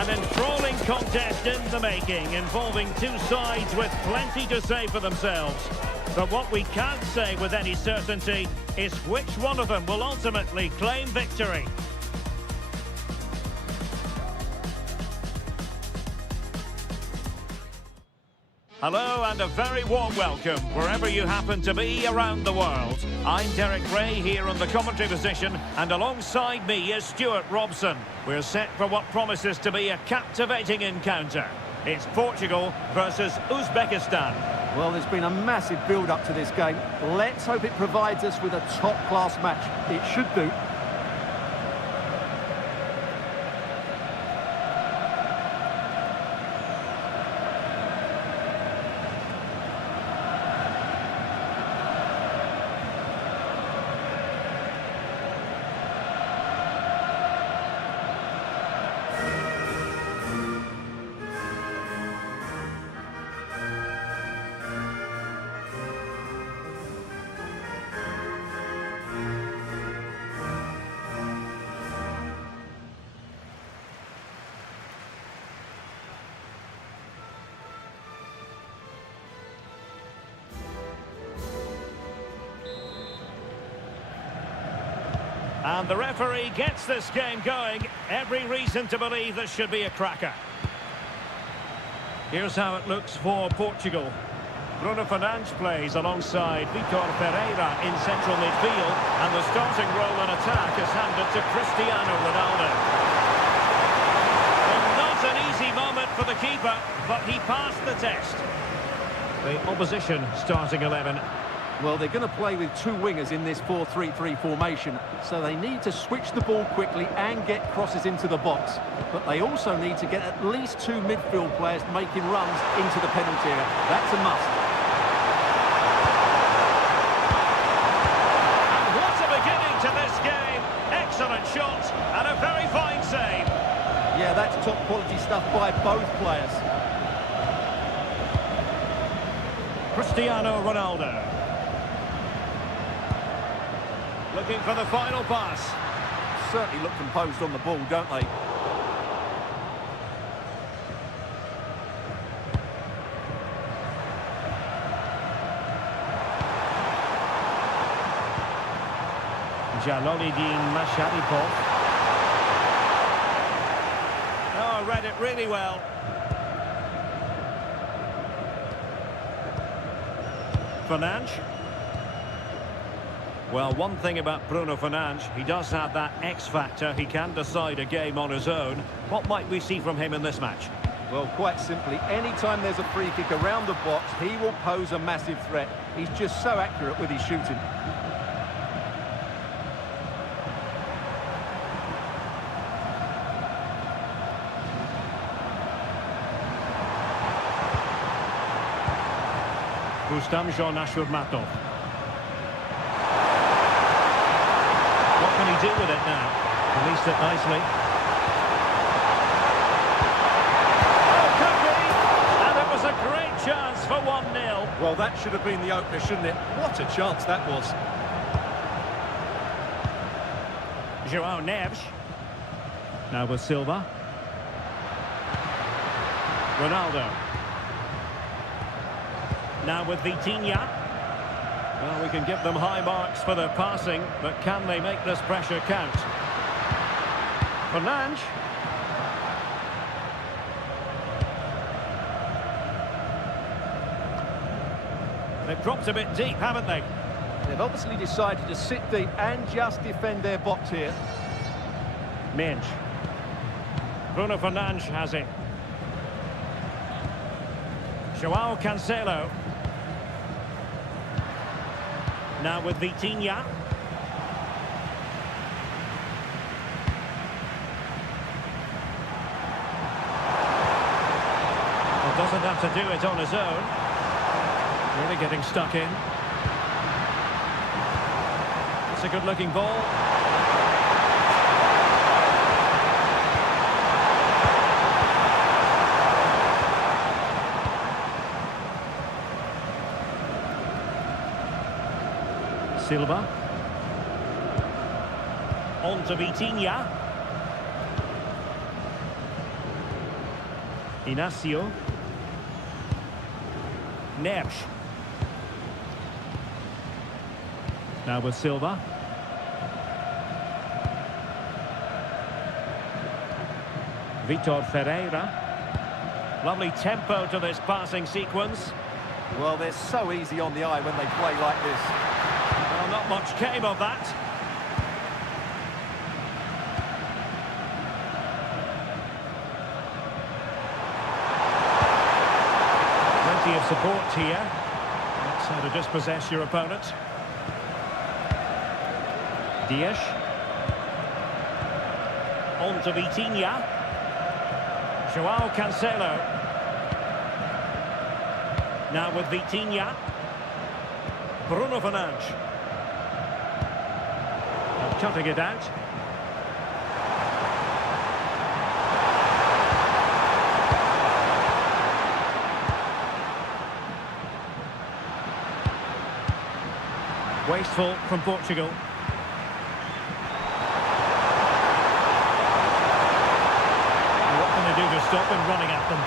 An enthralling contest in the making, involving two sides with plenty to say for themselves. But what we can't say with any certainty is which one of them will ultimately claim victory. Hello and a very warm welcome wherever you happen to be around the world. I'm Derek Ray here on the commentary position, and alongside me is Stuart Robson. We're set for what promises to be a captivating encounter. It's Portugal versus Uzbekistan. Well, there's been a massive build-up to this game. Let's hope it provides us with a top-class match. It should do. And the referee gets this game going. Every reason to believe this should be a cracker. Here's how it looks for Portugal. Bruno Fernandes plays alongside Vitor Pereira in central midfield, and the starting role in attack is handed to Cristiano Ronaldo. Well, not an easy moment for the keeper, but he passed the test. The opposition starting 11. Well, they're going to play with two wingers in this 4-3-3 formation, so they need to switch the ball quickly and get crosses into the box. But they also need to get at least two midfield players making runs into the penalty area. That's a must. And what a beginning to this game. Excellent shot and a very fine save. Yeah, that's top quality stuff by both players. Cristiano Ronaldo. Looking for the final pass. Certainly look composed on the ball, don't they? Jalolidin Masharipov. Oh, read it really well. Fernandes. Well, one thing about Bruno Fernandes, he does have that X factor. He can decide a game on his own. What might we see from him in this match? Well, quite simply, anytime there's a free kick around the box, he will pose a massive threat. He's just so accurate with his shooting. Rustam Ashurmatov. What can he do with it now? Released it nicely. Oh, could be! And it was a great chance for 1-0. Well, that should have been the opener, shouldn't it? What a chance that was. João Neves. Now with Silva. Ronaldo. Now with Vitinha. Well, we can give them high marks for their passing, but can they make this pressure count? Fernandes. They've dropped a bit deep, haven't they? They've obviously decided to sit deep and just defend their box here. Minge. Bruno Fernandes has it. João Cancelo. Now with Vitinha. Well, doesn't have to do it on his own. Really getting stuck in. It's a good-looking ball. Silva. On to Vitinha. Inacio. Neves. Now with Silva. Vitor Ferreira. Lovely tempo to this passing sequence. Well, they're so easy on the eye when they play like this. Well, not much came of that. Plenty of support here. That's how to dispossess your opponent. Dias. On to Vitinha. João Cancelo. Now with Vitinha. Bruno Fernandes. Cutting it out. Wasteful from Portugal. What can they do to stop him running at them?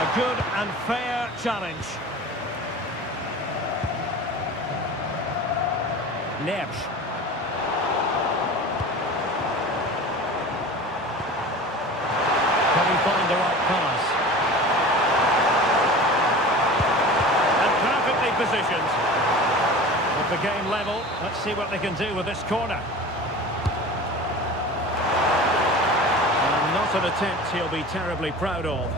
A good and fair challenge. Neves. Can he find the right pass? And perfectly positioned. With the game level, let's see what they can do with this corner. And not an attempt he'll be terribly proud of.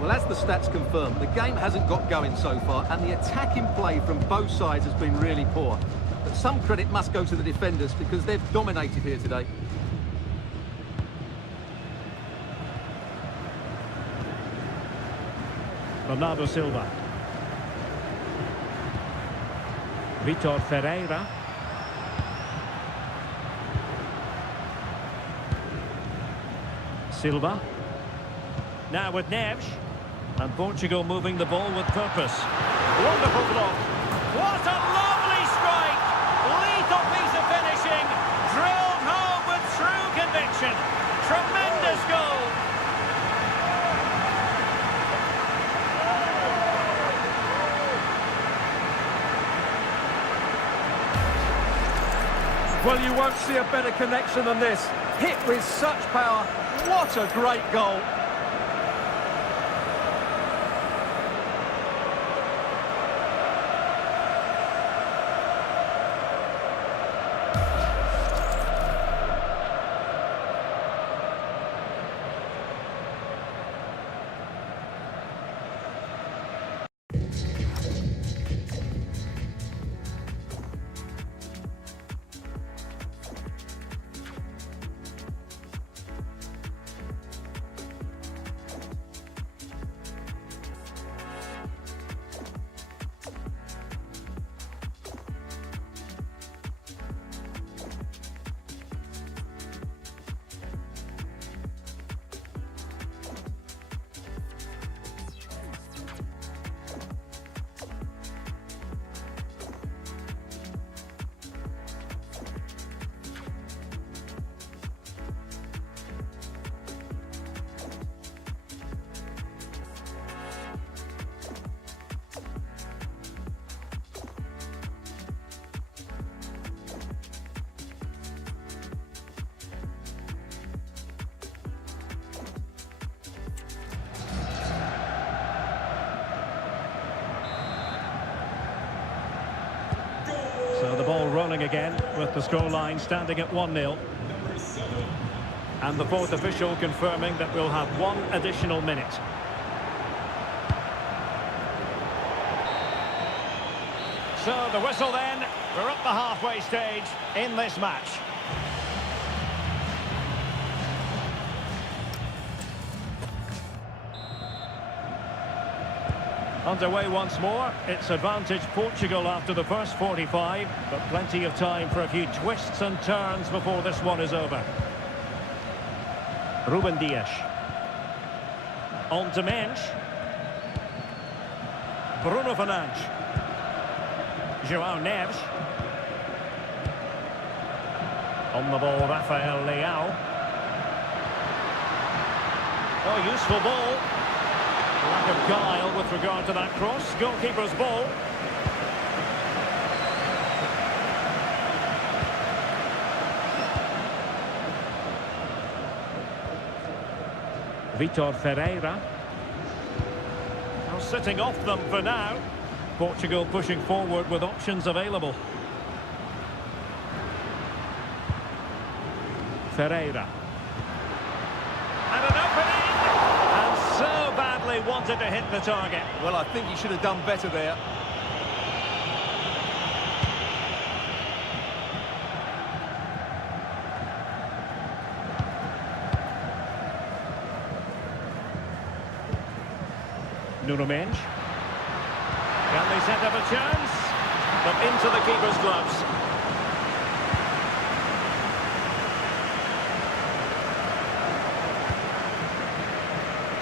Well, as the stats confirm, the game hasn't got going so far, and the attacking play from both sides has been really poor. But some credit must go to the defenders because they've dominated here today. Bernardo Silva. Vitor Ferreira. Silva. Now with Neves. And Portugal moving the ball with purpose. Wonderful block. What a lovely strike! Lethal piece of finishing. Drilled home with true conviction. Tremendous goal. Well, you won't see a better connection than this. Hit with such power. What a great goal. So the ball rolling again with the scoreline standing at 1-0. And the fourth official confirming that we'll have one additional minute. So the whistle then, we're at the halfway stage in this match. Underway once more. It's advantage Portugal after the first 45, but plenty of time for a few twists and turns before this one is over. Ruben Dias. On to Mensch. Bruno Fernandes. João Neves. On the ball, Rafael Leao. Oh, useful ball. Lack of guile with regard to that cross. Goalkeeper's ball. Vitor Ferreira. Now sitting off them for now. Portugal pushing forward with options available. Ferreira. And an opening! And so badly wanted to hit the target. Well, I think he should have done better there. Nuno Mendes. Can they set up a chance? But into the keeper's gloves.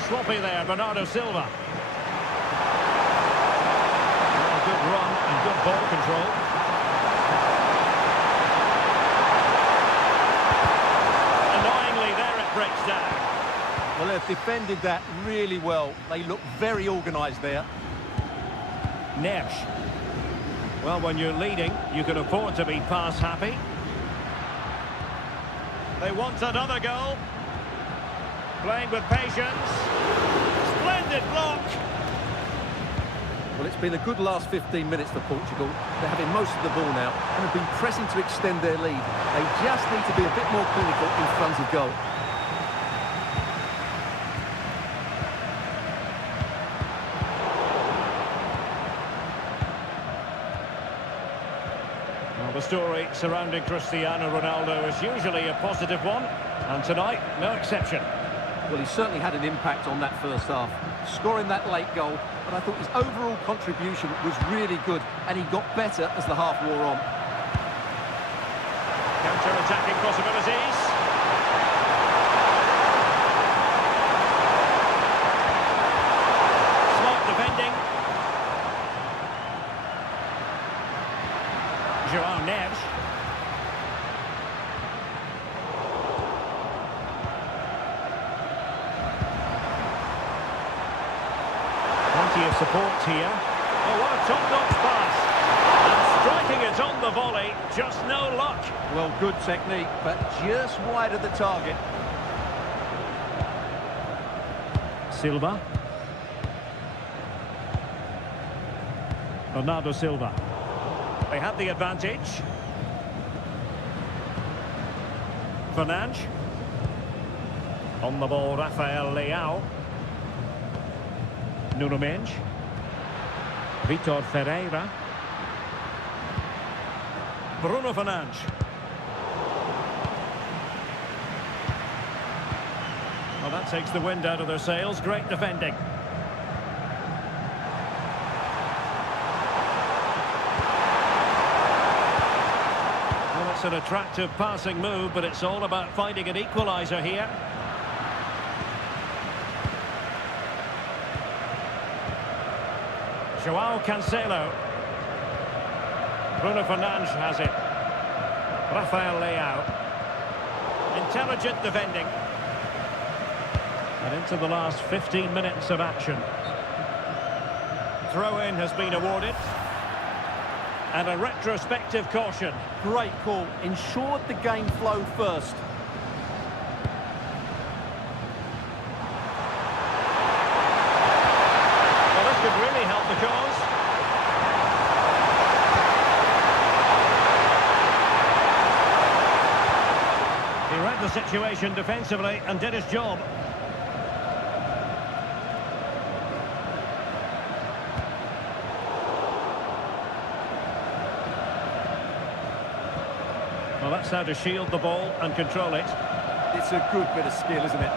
Sloppy there, Bernardo Silva. Well, good run and good ball control. Annoyingly, there it breaks down. Well, they've defended that really well. They look very organised there. Neves. Well, when you're leading, you can afford to be pass happy. They want another goal. Playing with patience. Splendid block. Well, it's been a good last 15 minutes for Portugal. They're having most of the ball now and have been pressing to extend their lead. They just need to be a bit more clinical in front of goal. Well, the story surrounding Cristiano Ronaldo is usually a positive one, and tonight, no exception. Well, he certainly had an impact on that first half, scoring that late goal, but I thought his overall contribution was really good, and he got better as the half wore on. Counter-attacking possibilities. Smart defending. João Neves. Plenty of support here. Oh, what a top-notch pass. And striking it on the volley, just no luck. Well, good technique, but just wide of the target. Silva. Bernardo Silva. They had the advantage. Fernandes. On the ball, Rafael Leao. Nuno Mendes. Vitor Ferreira. Bruno Fernandes. Well, that takes the wind out of their sails. Great defending. Well, it's an attractive passing move, but it's all about finding an equaliser here. João Cancelo. Bruno Fernandes has it. Rafael Leao. Intelligent defending. And into the last 15 minutes of action. Throw-in has been awarded. And a retrospective caution. Great call. Ensured the game flow first. Well, this could really help the cause. He read the situation defensively and did his job. Well, that's how to shield the ball and control it. It's a good bit of skill, isn't it?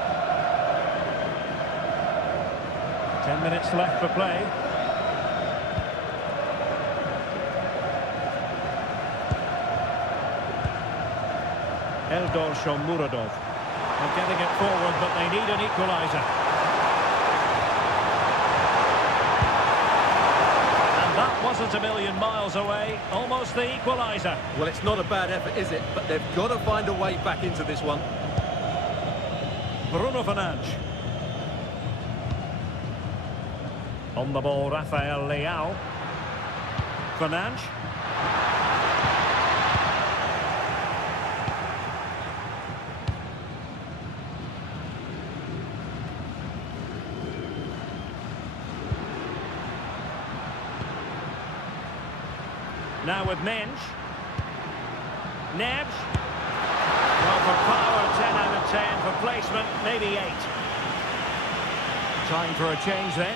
10 minutes left for play. Eldor Shomurodov. They're getting it forward, but they need an equaliser. And that was wasn't a million miles away, almost the equaliser. Well, it's not a bad effort, is it? But they've got to find a way back into this one. Bruno Fernandes. On the ball, Rafael Leao. Fernandes. Now with Mensch. Neves. Well, for power, 10 out of 10. For placement, maybe 8. Time for a change then.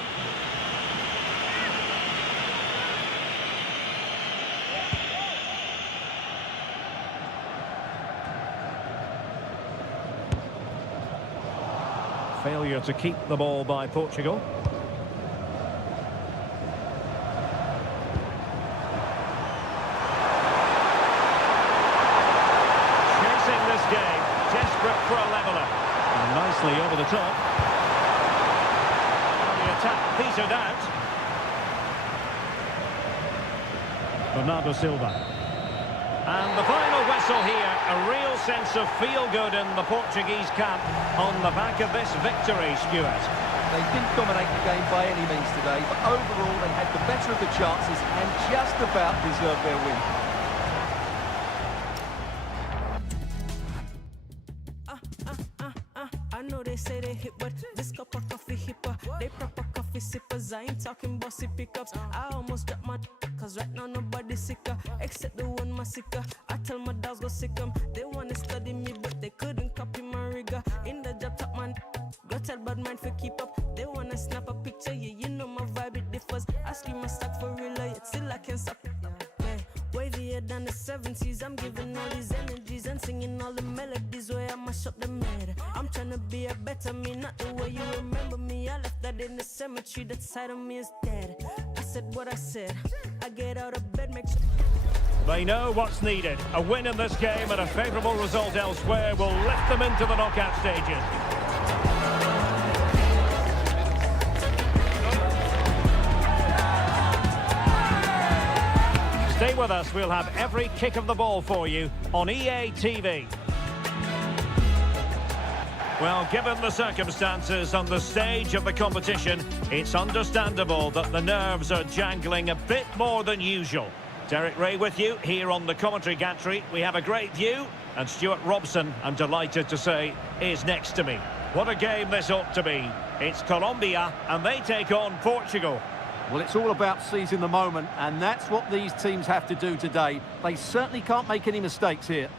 Failure to keep the ball by Portugal. Game, desperate for a leveller. And nicely over the top. And the attack petered out. Bernardo Silva. And the final whistle here, a real sense of feel-good in the Portuguese camp on the back of this victory, Stuart. They didn't dominate the game by any means today, but overall they had the better of the chances and just about deserved their win. They say they hit, but this cup of coffee hipper. They proper coffee sippers. I ain't talking bossy pickups. I almost dropped my cause right now nobody's sicker except the one massacre. I tell my dogs go sick 'em. They wanna study me, but they couldn't copy my rigor. In the job top man, go tell bad mind for keep up. They wanna snap a picture, yeah, you know my vibe it differs. I scream my stack for real, yet still I can suck. Wavier than the 70s, I'm giving all these energies and singing all the melodies where I mash up the murder. I'm trying to be a better me, not the way you remember me. I left that in the cemetery, that side of me is dead. I said what I said, I get out of bed, make sure... They know what's needed. A win in this game and a favourable result elsewhere will lift them into the knockout stages. Stay with us, we'll have every kick of the ball for you on EA TV. Well, given the circumstances on the stage of the competition, it's understandable that the nerves are jangling a bit more than usual. Derek Ray with you here on the commentary gantry. We have a great view, and Stuart Robson, I'm delighted to say, is next to me. What a game this ought to be. It's Colombia, and they take on Portugal. Well, it's all about seizing the moment, and that's what these teams have to do today. They certainly can't make any mistakes here.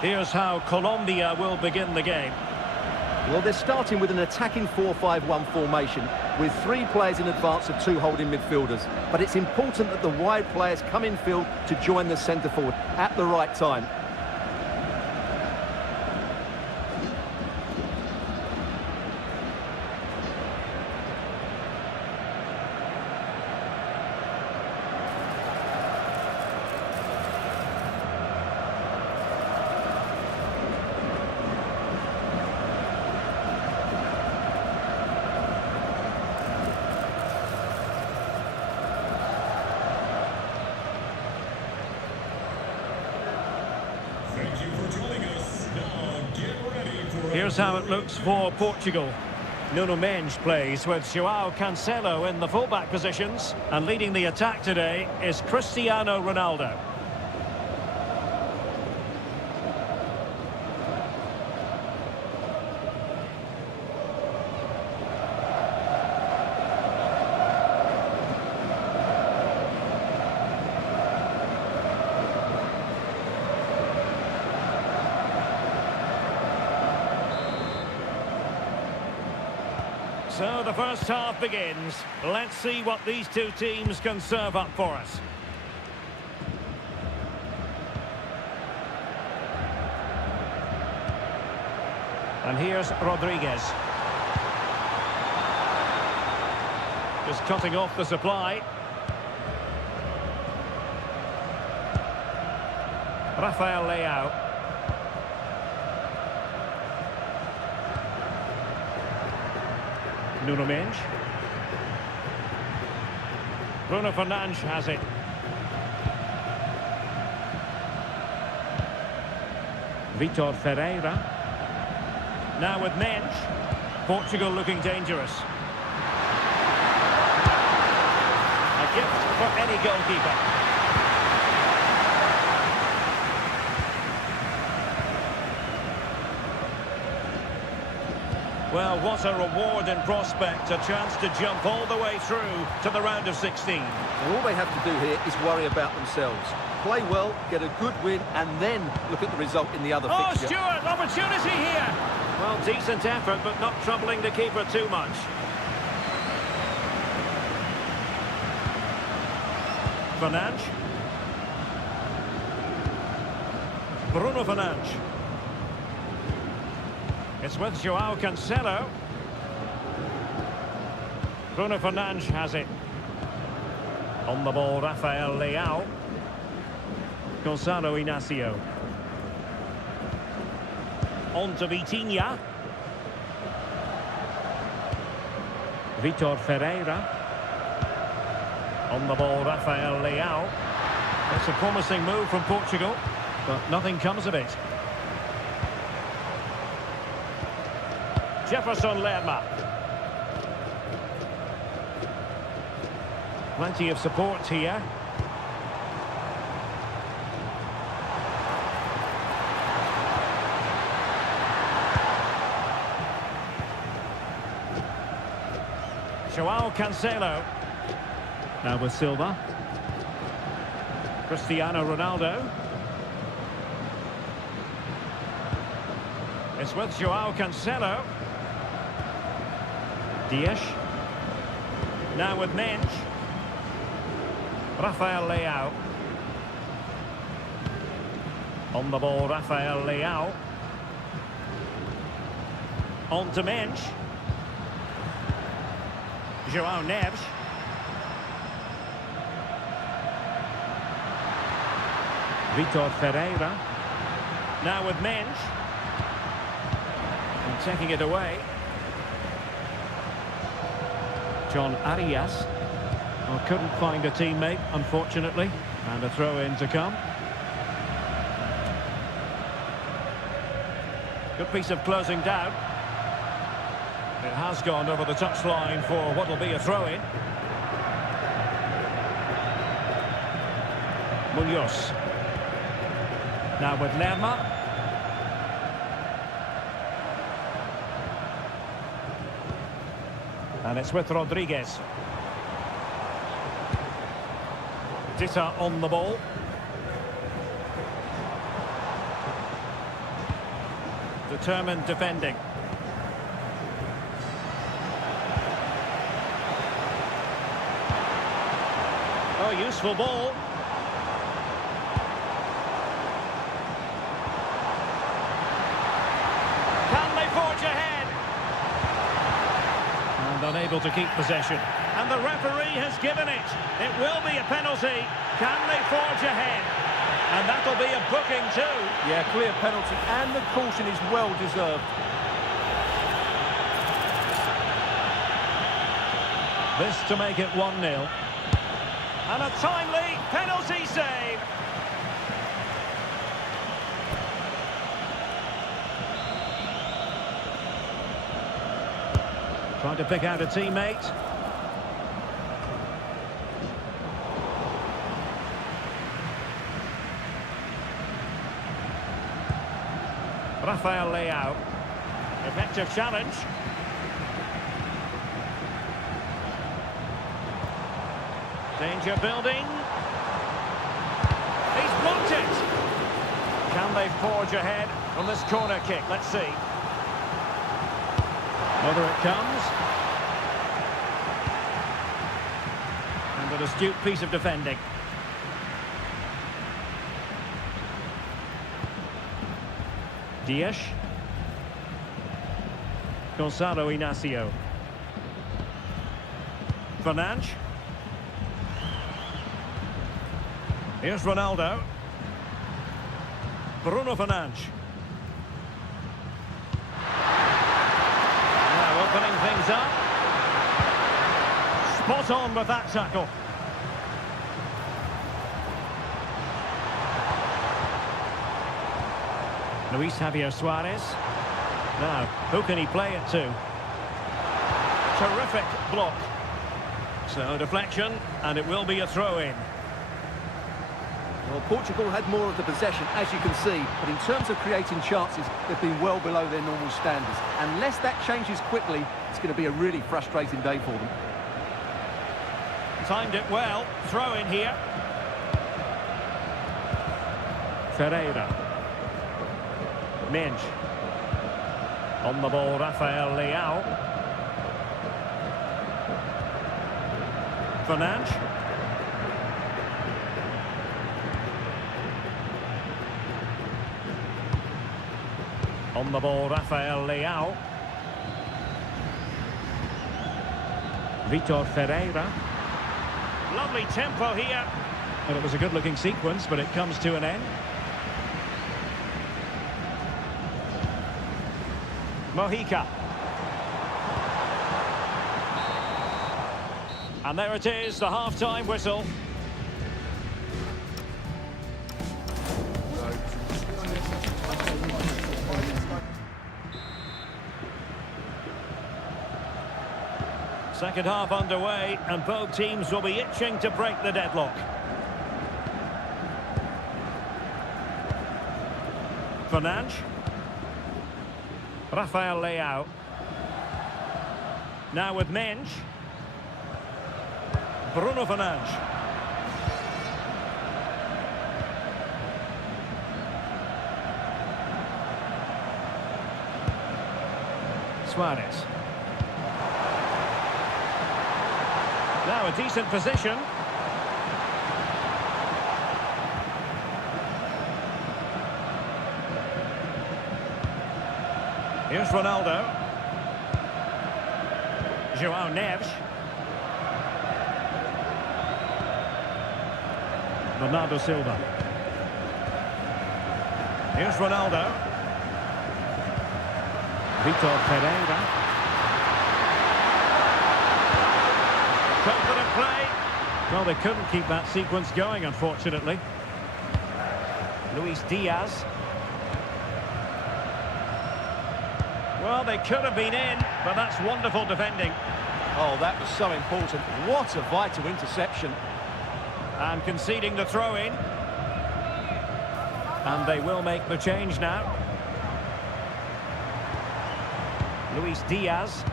Here's how Colombia will begin the game. Well, they're starting with an attacking 4-5-1 formation with 3 players in advance of 2 holding midfielders. But it's important that the wide players come in field to join the centre forward at the right time. Here's how it looks for Portugal. Nuno Mendes plays with João Cancelo in the fullback positions, and leading the attack today is Cristiano Ronaldo. So the first half begins. Let's see what these two teams can serve up for us. And here's Rodriguez. Just cutting off the supply. Rafael Leao. Nuno Mendes. Bruno Fernandes has it. Vitor Ferreira. Now with Mendes. Portugal looking dangerous. A gift for any goalkeeper. Well, what a reward in prospect, a chance to jump all the way through to the round of 16. And all they have to do here is worry about themselves. Play well, get a good win, and then look at the result in the other fixture. Stewart, opportunity here! Well, decent effort, but not troubling the keeper too much. Fernandes. Bruno Fernandes. It's with João Cancelo. Bruno Fernandes has it. On the ball, Rafael Leao. Gonzalo Inacio. On to Vitinha. Vitor Ferreira. On the ball, Rafael Leao. It's a promising move from Portugal, but nothing comes of it. Jefferson Lerma. Plenty of support here. João Cancelo. Now with Silva. Cristiano Ronaldo. It's with João Cancelo. Dias. Now with Mendes. Rafael Leao. On the ball, Rafael Leao. On to Mendes. João Neves. Vitor Ferreira. Now with Mendes. And taking it away. John Arias. Well, couldn't find a teammate, unfortunately. And a throw-in to come. Good piece of closing down. It has gone over the touchline for what will be a throw-in. Munoz. Now with Lerma. And it's with Rodriguez. Dita on the ball. Determined defending. Oh, useful ball. Can they forge ahead? And unable to keep possession. And the referee has given it. It will be a penalty. Can they forge ahead? And that'll be a booking too. Yeah, clear penalty, and the caution is well deserved. This to make it 1-0. And a timely penalty save. Trying to pick out a teammate. Rafael Leao. Effective challenge. Danger building. He's blocked it. Can they forge ahead from this corner kick? Let's see. Over it comes. An astute piece of defending. Dias. Gonzalo Inacio. Fernandes. Here's Ronaldo. Bruno Fernandes. Now opening things up. Spot on with that tackle. Luis Javier Suarez. Now, who can he play it to? Terrific block. So, deflection, and it will be a throw-in. Well, Portugal had more of the possession, as you can see, but in terms of creating chances, they've been well below their normal standards. Unless that changes quickly, it's going to be a really frustrating day for them. Timed it well. Throw-in here. Ferreira. Menj. On the ball, Rafael Leao. Fernandes. On the ball, Rafael Leao. Vitor Ferreira. Lovely tempo here. And it was a good-looking sequence, but it comes to an end. Mojica. And there it is, the half-time whistle. Second half underway, and both teams will be itching to break the deadlock. Fernandes. Rafael Leao. Now with Menj. Bruno Fernandes. Suarez. Now a decent position. Here's Ronaldo. João Neves. Bernardo Silva. Here's Ronaldo. Vitor Ferreira. Confident play. Well, they couldn't keep that sequence going, unfortunately. Luis Diaz. Well, they could have been in, but that's wonderful defending. Oh, that was so important. What a vital interception. And conceding the throw-in. And they will make the change now. Luis Diaz.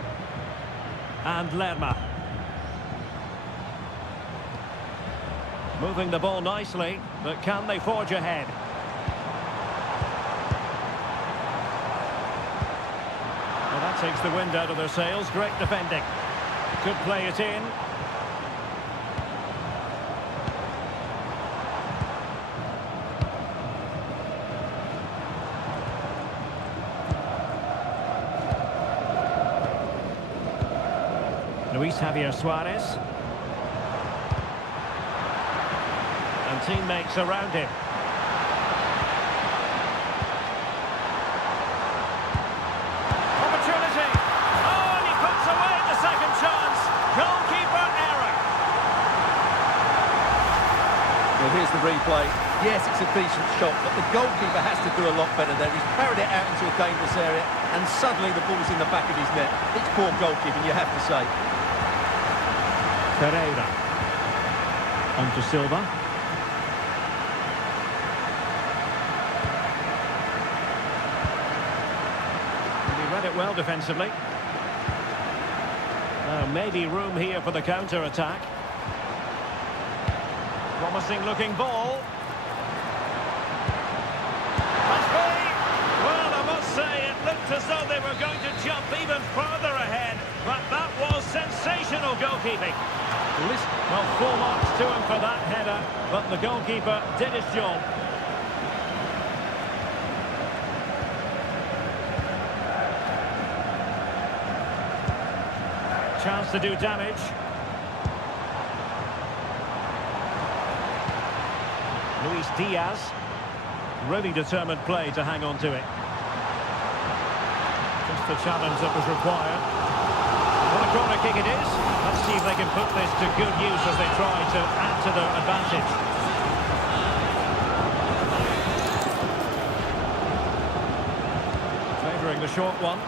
And Lerma. Moving the ball nicely, but can they forge ahead? Well, that takes the wind out of their sails. Great defending. Could play it in. Luis Javier Suarez. And teammates around him. Opportunity. Oh, and he puts away the second chance. Goalkeeper error. Well, here's the replay. Yes, it's a decent shot, but the goalkeeper has to do a lot better there. He's parried it out into a dangerous area, and suddenly the ball's in the back of his net. It's poor goalkeeping, you have to say. Ferreira. On to Silva. He read it well defensively. Maybe room here for the counter-attack. Promising looking ball. Well, I must say, it looked as though they were going to jump even further ahead, but that was sensational goalkeeping. Well, full marks to him for that header, but the goalkeeper did his job. Chance to do damage. Luis Diaz. Really determined play to hang on to it. Just the challenge that was required. What a corner kick it is. Let's see if they can put this to good use as they try to add to their advantage. Favouring the short one.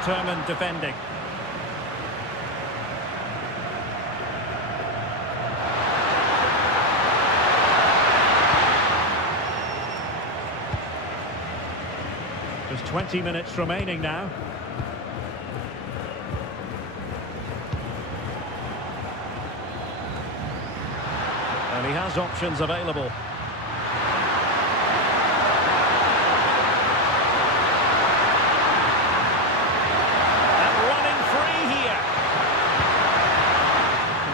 Determined defending. Just 20 minutes remaining now. And he has options available.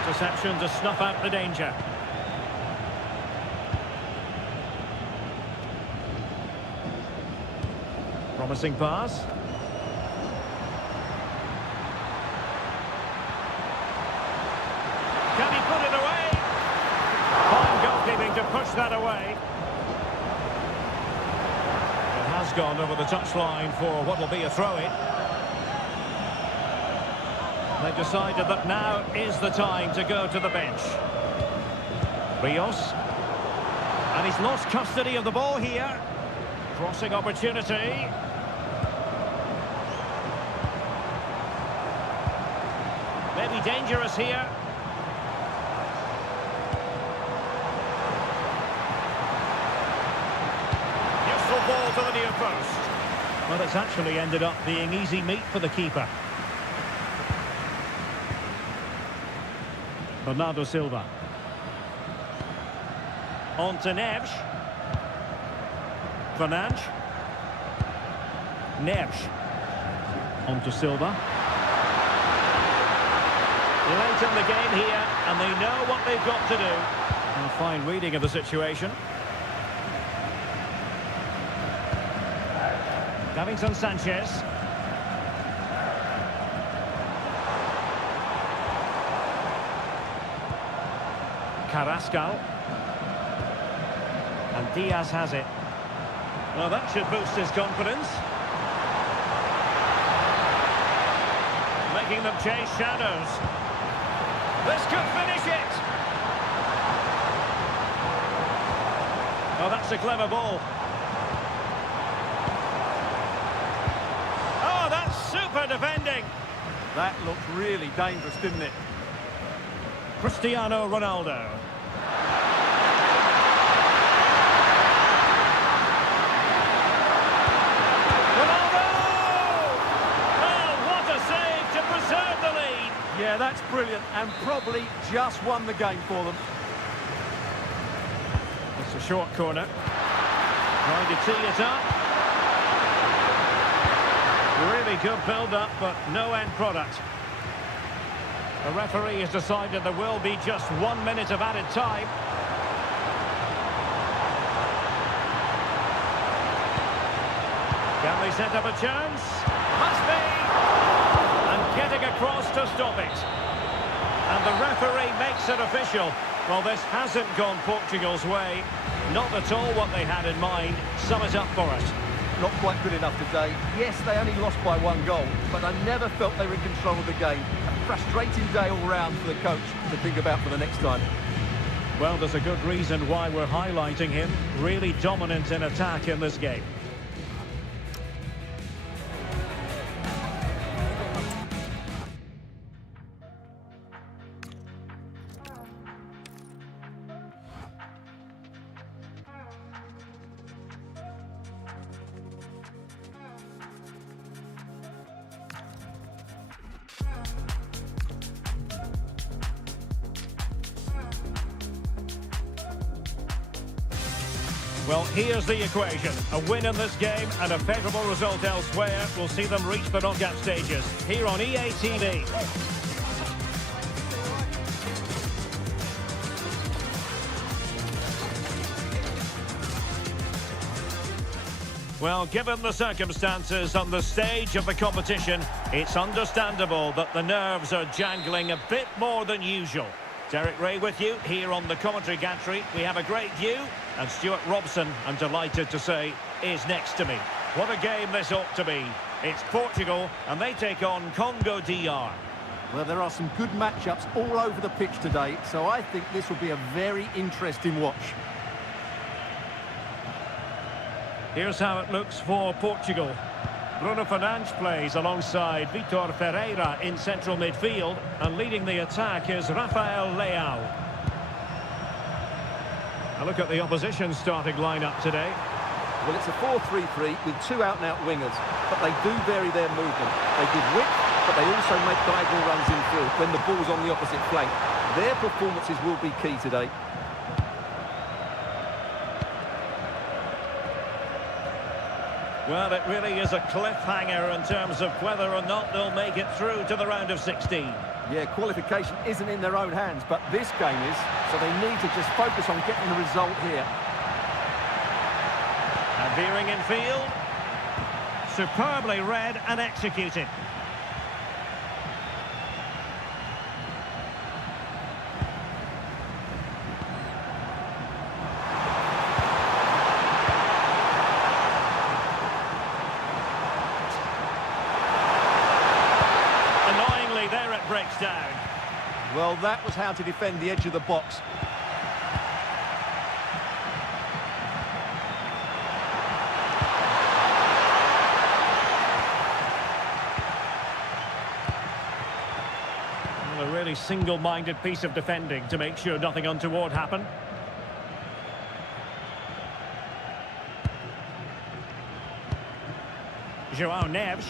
Interception to snuff out the danger. Promising pass. Can he put it away? Fine goalkeeping to push that away. It has gone over the touchline for what will be a throw-in. They've decided that now is the time to go to the bench. Rios. And he's lost custody of the ball here. Crossing opportunity. Maybe dangerous here. Useful ball to the near post. Well, it's actually ended up being easy meat for the keeper. Bernardo Silva. On to Neves. Fernandes. Neves. On to Silva. Late in the game here, and they know what they've got to do. A fine reading of the situation. Davinson Sanchez. Carrascal. And Diaz has it. Well, that should boost his confidence. Making them chase shadows. This could finish it! Oh, that's a clever ball. Oh, that's super defending. That looked really dangerous, didn't it? Cristiano Ronaldo. Ronaldo! Oh, what a save to preserve the lead. Yeah, that's brilliant, and probably just won the game for them. It's a short corner. Trying to tee it up. Really good build-up, but no end product. The referee has decided there will be just 1 minute of added time. Can they set up a chance? Must be! And getting across to stop it. And the referee makes it official. Well, this hasn't gone Portugal's way. Not at all what they had in mind. Sum it up for us. Not quite good enough today. Yes, they only lost by 1 goal, but I never felt they were in control of the game. A frustrating day all round for the coach to think about for the next time. Well, there's a good reason why we're highlighting him. Really dominant in attack in this game. Well, here's the equation. A win in this game and a favourable result elsewhere will see them reach the knockout stages. Here on EA TV. Well, given the circumstances on the stage of the competition, it's understandable that the nerves are jangling a bit more than usual. Derek Ray with you here on the commentary gantry. We have a great view, and Stuart Robson, I'm delighted to say, is next to me. What a game this ought to be. It's Portugal, and they take on Congo DR. Well, there are some good matchups all over the pitch today, so I think this will be a very interesting watch. Here's how it looks for Portugal. Bruno Fernandes plays alongside Vitor Ferreira in central midfield, and leading the attack is Rafael Leao. A look at the opposition starting lineup today. Well, it's a 4-3-3 with two out-and-out wingers, but they do vary their movement. They give width, but they also make diagonal runs infield when the ball's on the opposite flank. Their performances will be key today. Well, it really is a cliffhanger in terms of whether or not they'll make it through to the round of 16. Yeah, qualification isn't in their own hands, but this game is, so they need to just focus on getting the result here. And veering in field. Superbly read and executed. Breaks down. Well, that was how to defend the edge of the box. Well, a really single-minded piece of defending to make sure nothing untoward happened. João Neves.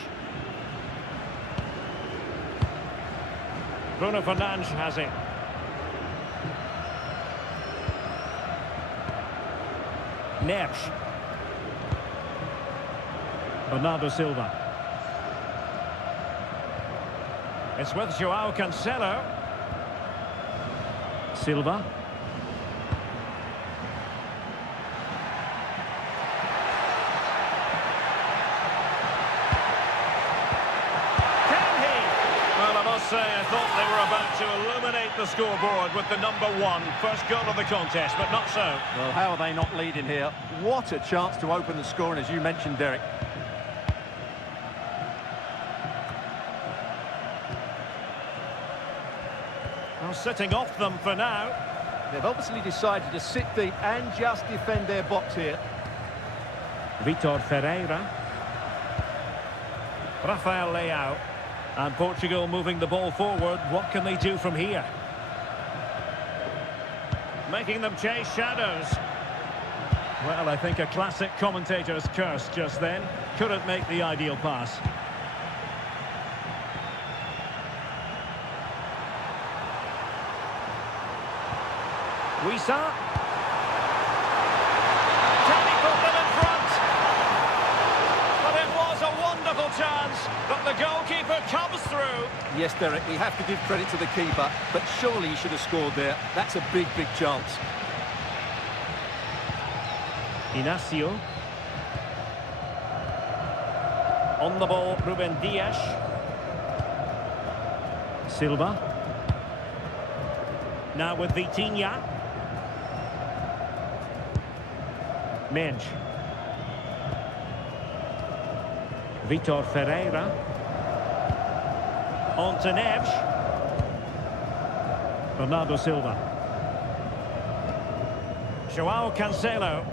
Bruno Fernandes has it. Neves. Bernardo Silva. It's with João Cancelo. Silva. I thought they were about to illuminate the scoreboard with the #1 first goal of the contest, but not so. Well, how are they not leading here? What a chance to open the scoring, as you mentioned, Derek. Well, sitting off them for now. They've obviously decided to sit deep and just defend their box here. Vitor Ferreira. Rafael Leao. And Portugal moving the ball forward. What can they do from here? Making them chase shadows. Well, I think a classic commentator's curse just then. Couldn't make the ideal pass. Wissa. Can he put them in front? But it was a wonderful chance, but the goalkeeper comes through. Yes, Derek, we have to give credit to the keeper, but surely he should have scored there. That's a big, big chance. Inacio. On the ball, Ruben Dias. Silva. Now with Vitinha. Mensch. Vitor Ferreira. On to Neves. Bernardo Silva. João Cancelo.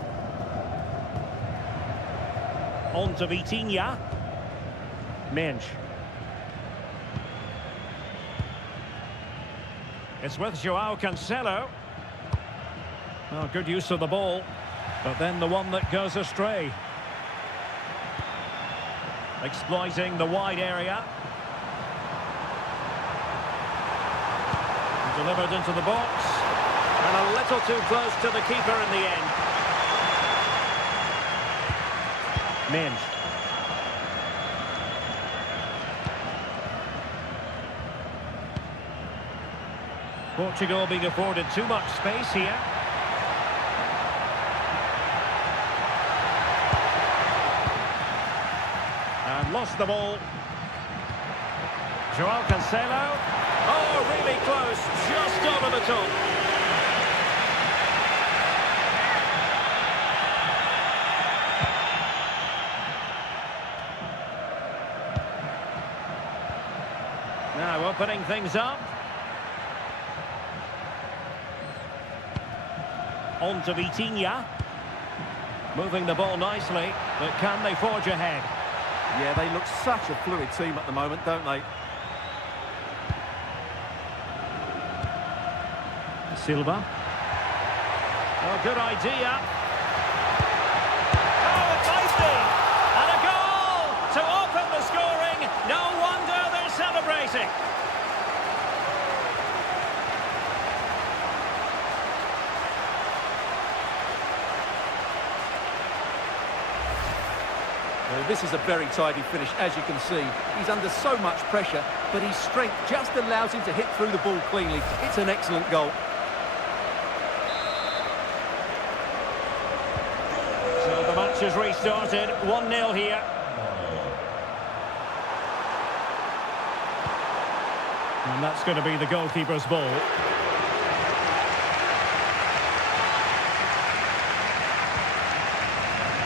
On to Vitinha. Mensch. It's with João Cancelo. Oh, good use of the ball. But then the one that goes astray. Exploiting the wide area. Delivered into the box. And a little too close to the keeper in the end. Minge. Portugal being afforded too much space here. And lost the ball. Joao Cancelo. Oh, really close, just over the top. Now opening things up. On to Vitinha. Moving the ball nicely, but can they forge ahead? Yeah, they look such a fluid team at the moment, don't they? Silva. Oh, good idea. Oh, it might be. And a goal to open the scoring. No wonder they're celebrating. Well, this is a very tidy finish, as you can see. He's under so much pressure, but his strength just allows him to hit through the ball cleanly. It's an excellent goal. So the match has restarted. 1-0 here. And that's going to be the goalkeeper's ball.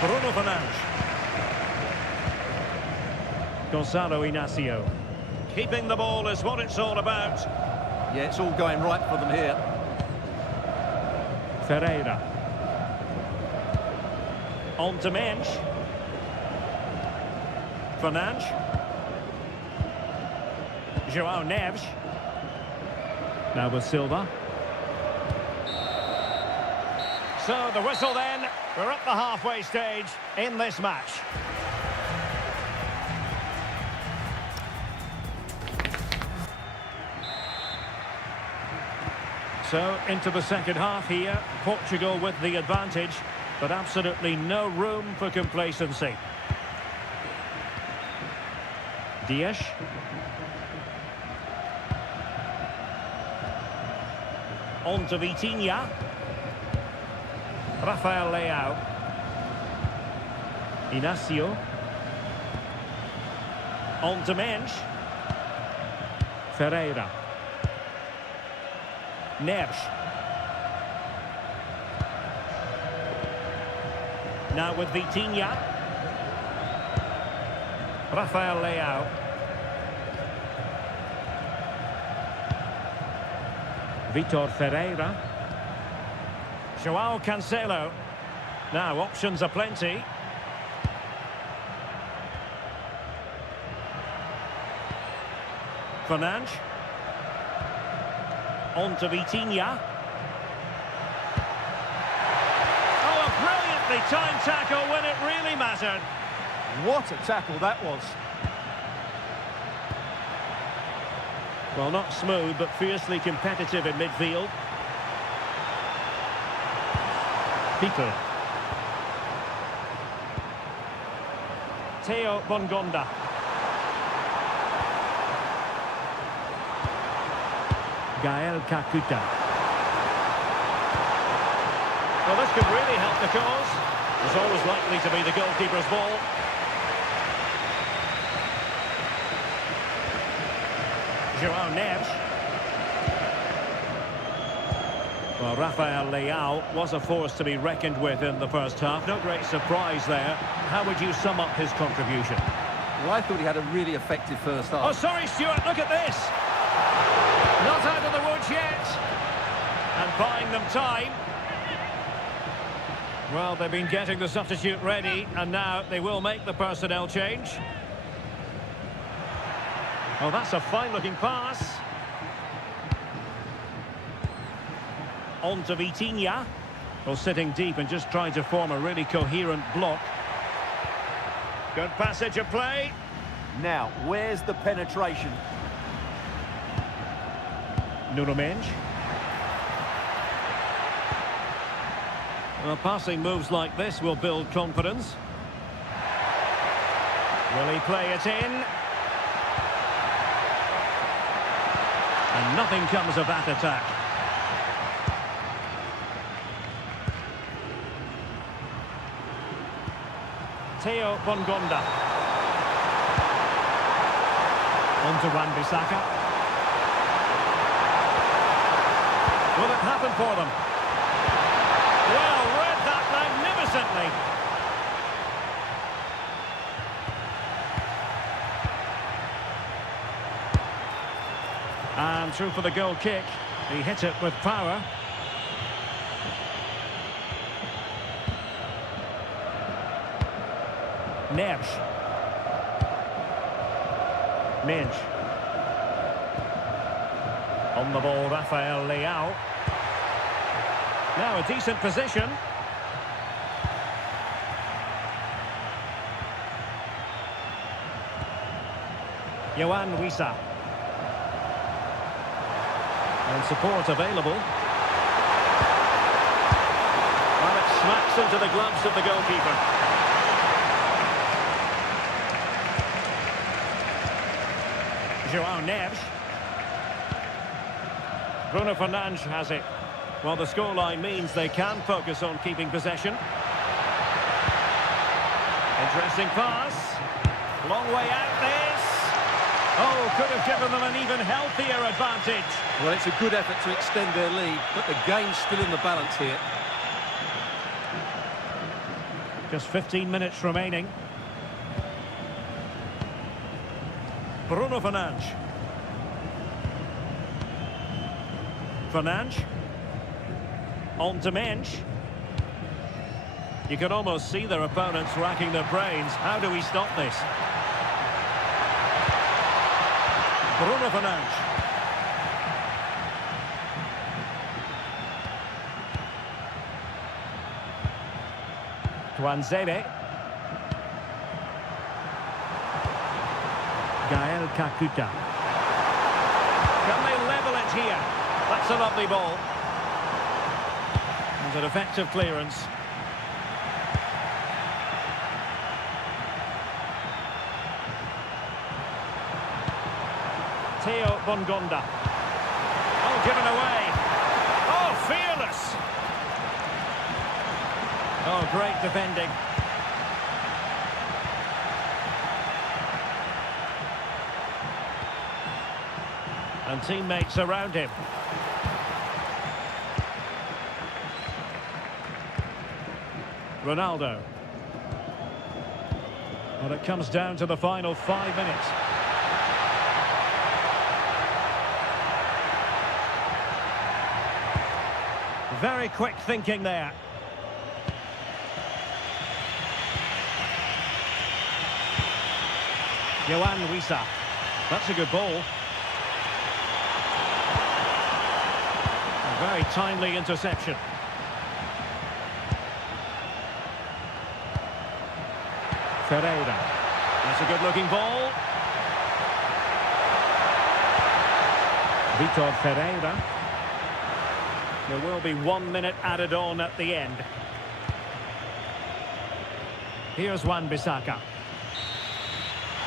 Bruno Fernandes. Gonzalo Inacio. Keeping the ball is what it's all about. Yeah, it's all going right for them here. Ferreira. On to Mensch. Fernandes. Joao Neves. Now with Silva. So the whistle then. We're at the halfway stage in this match. So into the second half here. Portugal with the advantage, but absolutely no room for complacency. Dias. On to Vitinha. Rafael Leao. Inacio. On to Mensch. Ferreira. Neves. Now with Vitinha. Rafael Leao. Vitor Ferreira. Joao Cancelo. Now options are plenty. Fernandes. On to Vitinha. Oh, a brilliantly timed tackle when it really mattered. What a tackle that was. Well, not smooth, but fiercely competitive in midfield. Peter. Theo Bongonda. Gael Kakuta. Well, this could really help the cause. It's always likely to be the goalkeeper's ball. Joao Neves. Well, Rafael Leao was a force to be reckoned with in the first half. No great surprise there. How would you sum up his contribution? Well, I thought he had a really effective first half. Oh, sorry, Stuart, look at this. Not out of the woods yet. And buying them time. Well, they've been getting the substitute ready, and now they will make the personnel change. Oh, that's a fine-looking pass. On to Vitinha. Well, sitting deep and just trying to form a really coherent block. Good passage of play. Now, where's the penetration? Nuno Mendes. Well, passing moves like this will build confidence. Will he play it in? And nothing comes of that attack. Theo Bongonda. On to Wan-Bissaka. Will it happen for them? Well, read that magnificently. And through for the goal kick. He hit it with power. Neves. Minge. On the ball, Rafael Leao. Now a decent position. Yohan Wissa. And support available. Well, it smacks into the gloves of the goalkeeper. João Neves. Bruno Fernandes has it. Well, the scoreline means they can focus on keeping possession. Interesting pass. Long way out this. Oh, could have given them an even healthier advantage. Well, it's a good effort to extend their lead, but the game's still in the balance here. Just 15 minutes remaining. Bruno Fernandes. Fernandes. On to Minge. You can almost see their opponents racking their brains. How do we stop this? Bruno Fernandes. Tuanzebe. Gael Kakuta. Can they level it here? That's a lovely ball. And an effective clearance. Theo Bongonda. Oh, given away. Oh, fearless. Oh, great defending. And teammates around him. Ronaldo. Well, it comes down to the final 5 minutes. Very quick thinking there. Yohan Wissa. That's a good ball. A very timely interception. Ferreira. That's a good-looking ball. Vitor Ferreira. There will be 1 minute added on at the end. Here's Wan-Bissaka.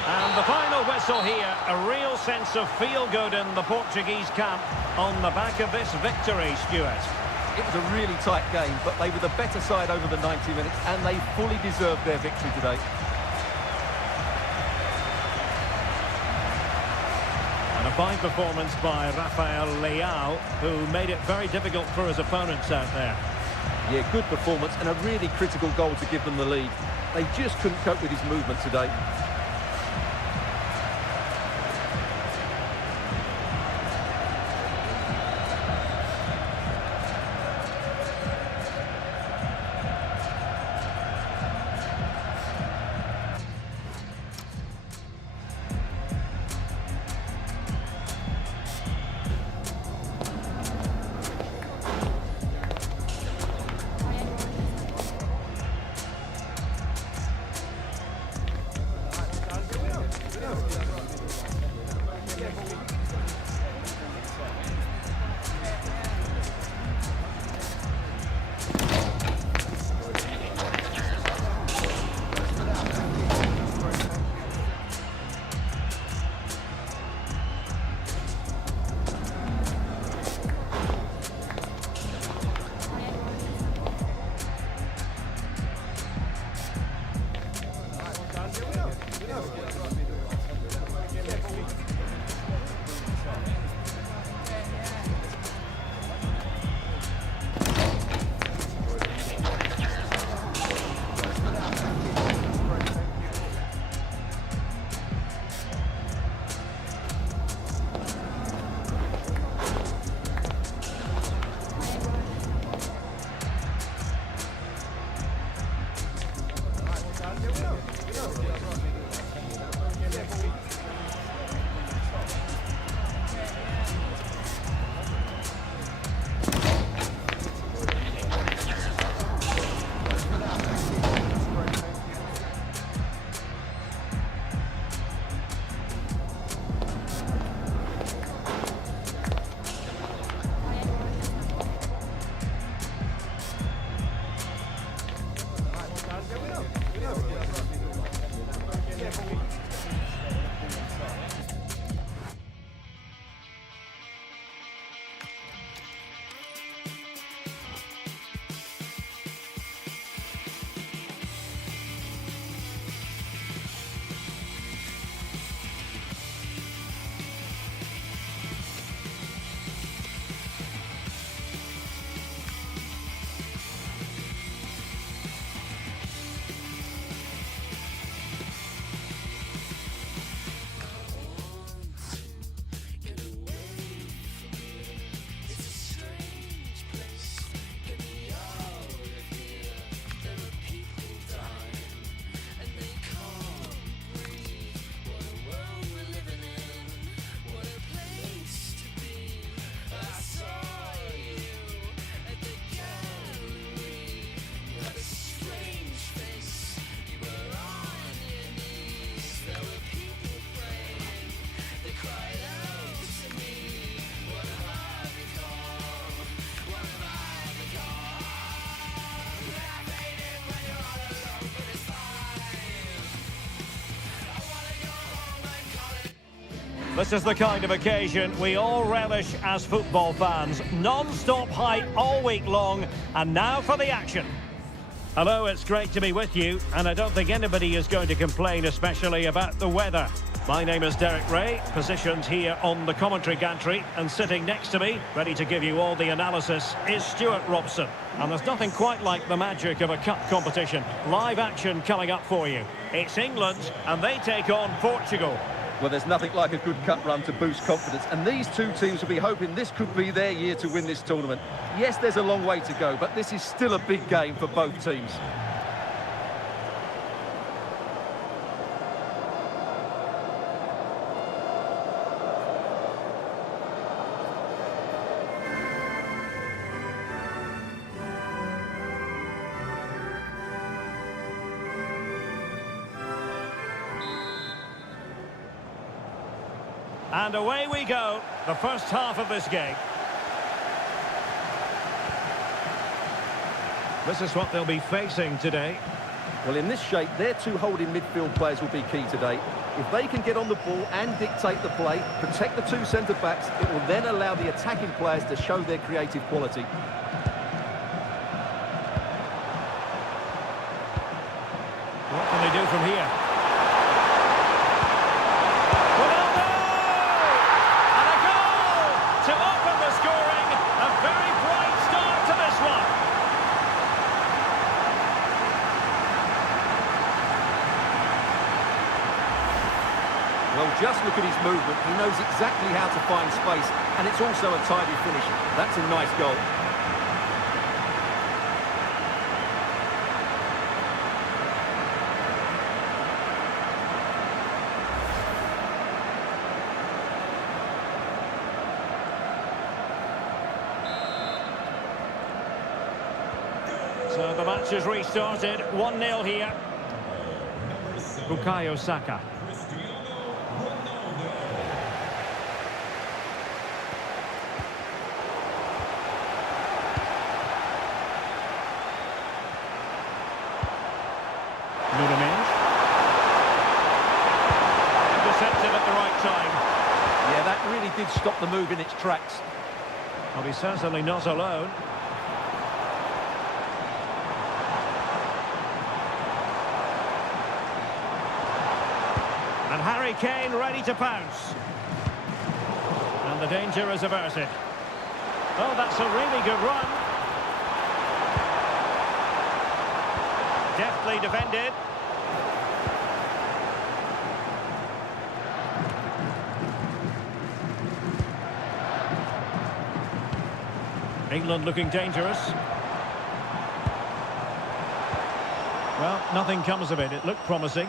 And the final whistle here, a real sense of feel-good in the Portuguese camp on the back of this victory, Stuart. It was a really tight game, but they were the better side over the 90 minutes, and they fully deserved their victory today. And a fine performance by Rafael Leao, who made it very difficult for his opponents out there. Yeah, good performance and a really critical goal to give them the lead. They just couldn't cope with his movement today. This is the kind of occasion we all relish as football fans. Non-stop hype all week long, and now for the action. Hello, it's great to be with you, and I don't think anybody is going to complain, especially about the weather. My name is Derek Ray, positioned here on the commentary gantry, and sitting next to me, ready to give you all the analysis, is Stuart Robson. And there's nothing quite like the magic of a cup competition. Live action coming up for you. It's England, and they take on Portugal. Well, there's nothing like a good cup run to boost confidence, and these two teams will be hoping this could be their year to win this tournament. Yes, there's a long way to go, but this is still a big game for both teams. And away we go, the first half of this game. This is what they'll be facing today. Well, in this shape, their two holding midfield players will be key today. If they can get on the ball and dictate the play, protect the two centre-backs, it will then allow the attacking players to show their creative quality. What can they do from here? Well, just look at his movement. He knows exactly how to find space, and it's also a tidy finish. That's a nice goal. So the match has restarted. 1-0 here. Bukayo Saka. Intercepted at the right time. Yeah, that really did stop the move in its tracks. Well, he's certainly not alone. And Harry Kane ready to pounce. And the danger is averted. Oh, that's a really good run. Deftly defended. England looking dangerous. Well, nothing comes of it. It looked promising.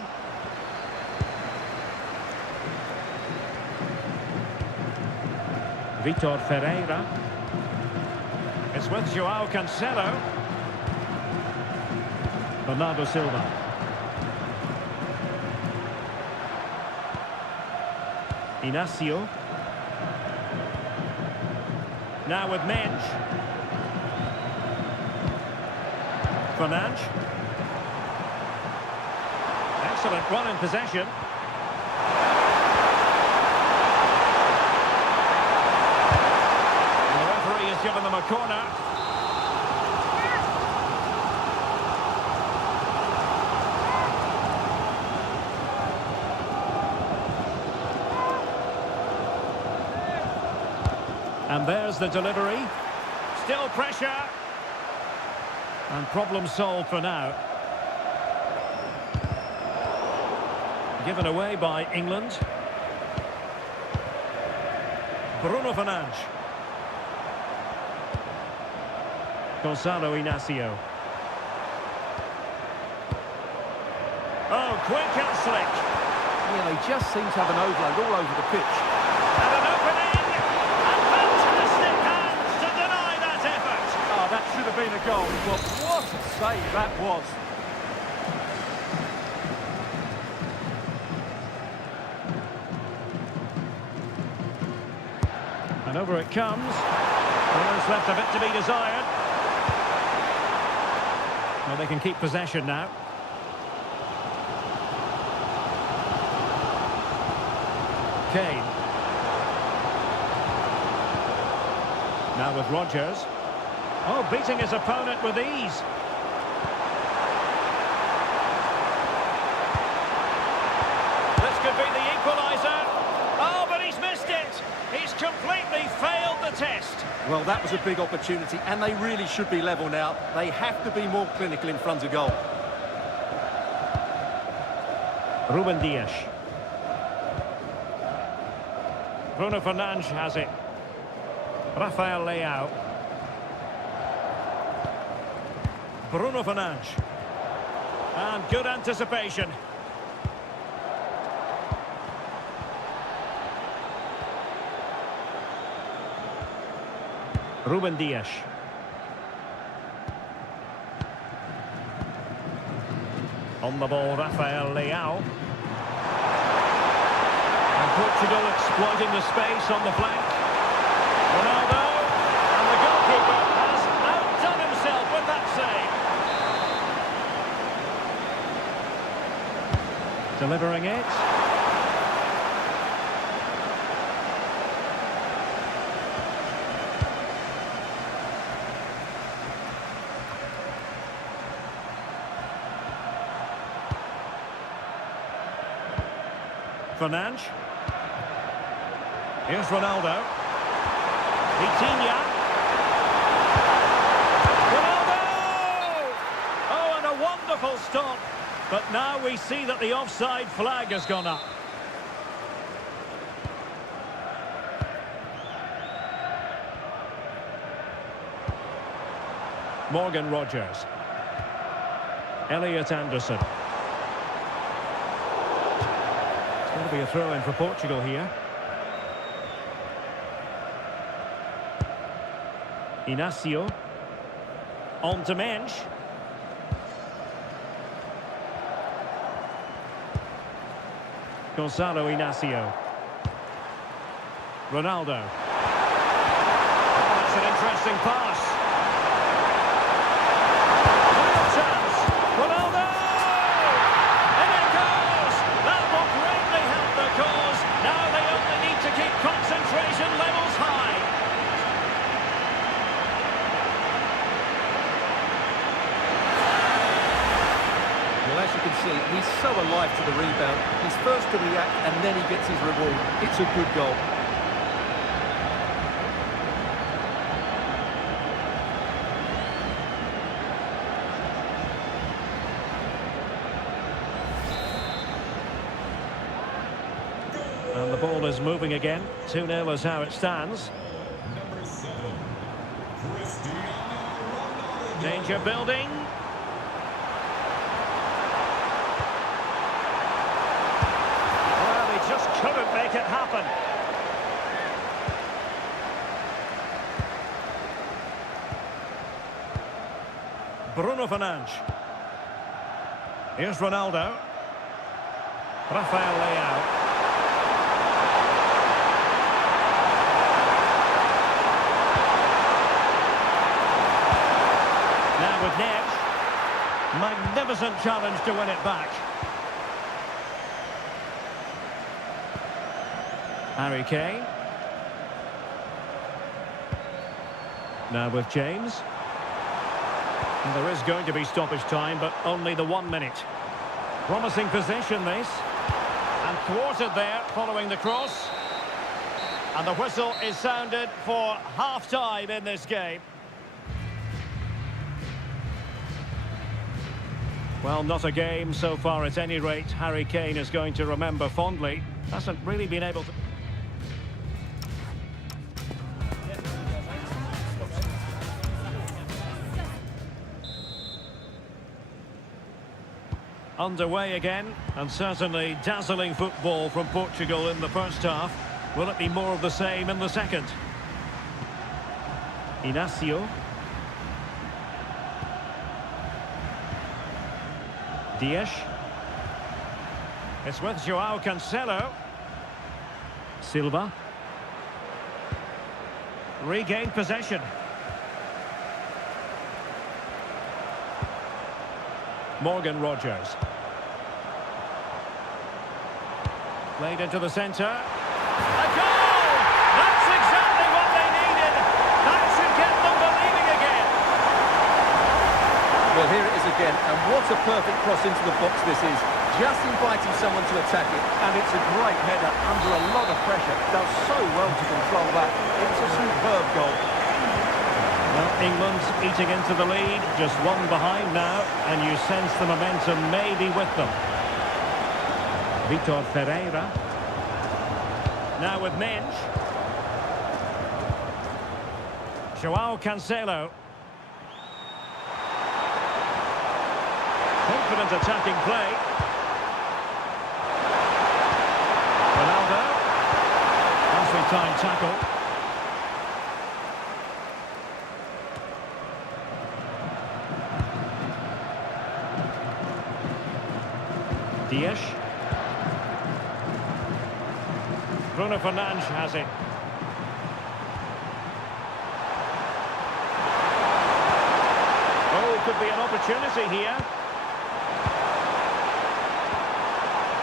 Vitor Ferreira. It's with João Cancelo. Bernardo Silva. Inacio. Now with Mensch. Fernandes. Excellent run in possession. And the referee has given them a corner. And there's the delivery. Still pressure. And problem solved for now. Given away by England. Bruno Fernandes. Gonzalo Inacio. Oh, quick and slick. Yeah, they just seem to have an overload all over the pitch. And an opening. And fantastic hands to deny that effort. Oh, that should have been a goal. But what a save that was. And over it comes. There's left a bit to be desired. Well, they can keep possession now. Kane. Now with Rodgers. Oh, beating his opponent with ease. This could be the equaliser. Oh, but he's missed it. He's completely failed the test. Well, that was a big opportunity, and they really should be level now. They have to be more clinical in front of goal. Ruben Dias. Bruno Fernandes has it. Rafael Leao. Bruno Fernandes. And good anticipation. Ruben Dias. On the ball, Rafael Leao. And Portugal exploiting the space on the flank. Ronaldo. And the goalkeeper has outdone himself with that save. Delivering it. Fernandes. Here's Ronaldo. Vitinha. Ronaldo! Oh, and a wonderful stop. But now we see that the offside flag has gone up. Morgan Rodgers. Elliot Anderson. Going to be a throw-in for Portugal here. Inacio. On to Mensch. Gonzalo Inacio. Ronaldo. Oh, that's an interesting pass. Real chance. Ronaldo! And it goes! That will greatly help the cause. Now they only need to keep concentration levels high. Well, as you can see, he's so alive to the rebound. He's first to react, and then he gets his reward. It's a good goal. And the ball is moving again. 2-0 is how it stands. Danger building. Well, he just couldn't make it happen. Bruno Fernandes. Here's Ronaldo. Rafael Leao. Now with Neves. Magnificent challenge to win it back. Harry Kane. Now with James. And there is going to be stoppage time, but only the 1 minute. Promising possession, this. And thwarted there following the cross. And the whistle is sounded for half-time in this game. Well, not a game so far at any rate. Harry Kane is going to remember fondly. Hasn't really been able to... Underway again, and certainly dazzling football from Portugal in the first half. Will it be more of the same in the second? Inacio. Dias. It's with João Cancelo. Silva. Regained possession. Morgan Rodgers. Played into the centre. A goal! That's exactly what they needed! That's Well, here it is again, and what a perfect cross into the box this is. Just inviting someone to attack it, and it's a great header under a lot of pressure. Does so well to control that. It's a superb goal. Well, England's eating into the lead, just one behind now, and you sense the momentum may be with them. Vitor Ferreira. Now with Mensch. Joao Cancelo. Confident attacking play. Ronaldo. Nicely timed tackle. Dias. Bruno Fernandes has it. Oh, could be an opportunity here.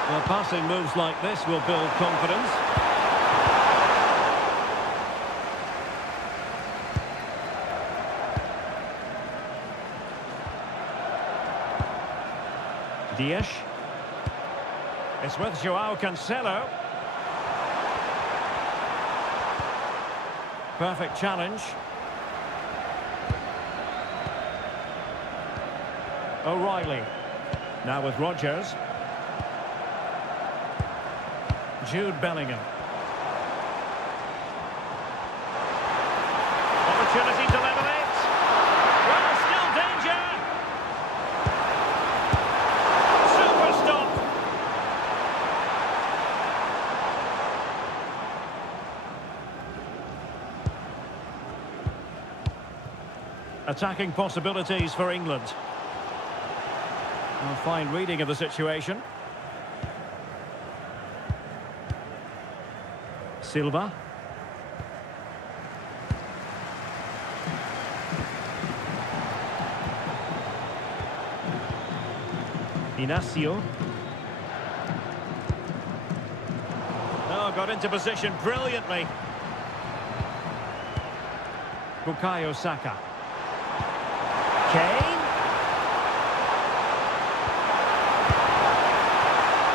Well, passing moves like this will build confidence. Dias. It's with Joao Cancelo. Perfect challenge. O'Reilly. Now with Rodgers. Jude Bellingham. Opportunity to level it. Well, still danger. Super stop. Attacking possibilities for England. A fine reading of the situation. Silva. Inacio. Oh, got into position brilliantly. Bukayo Saka. Kane.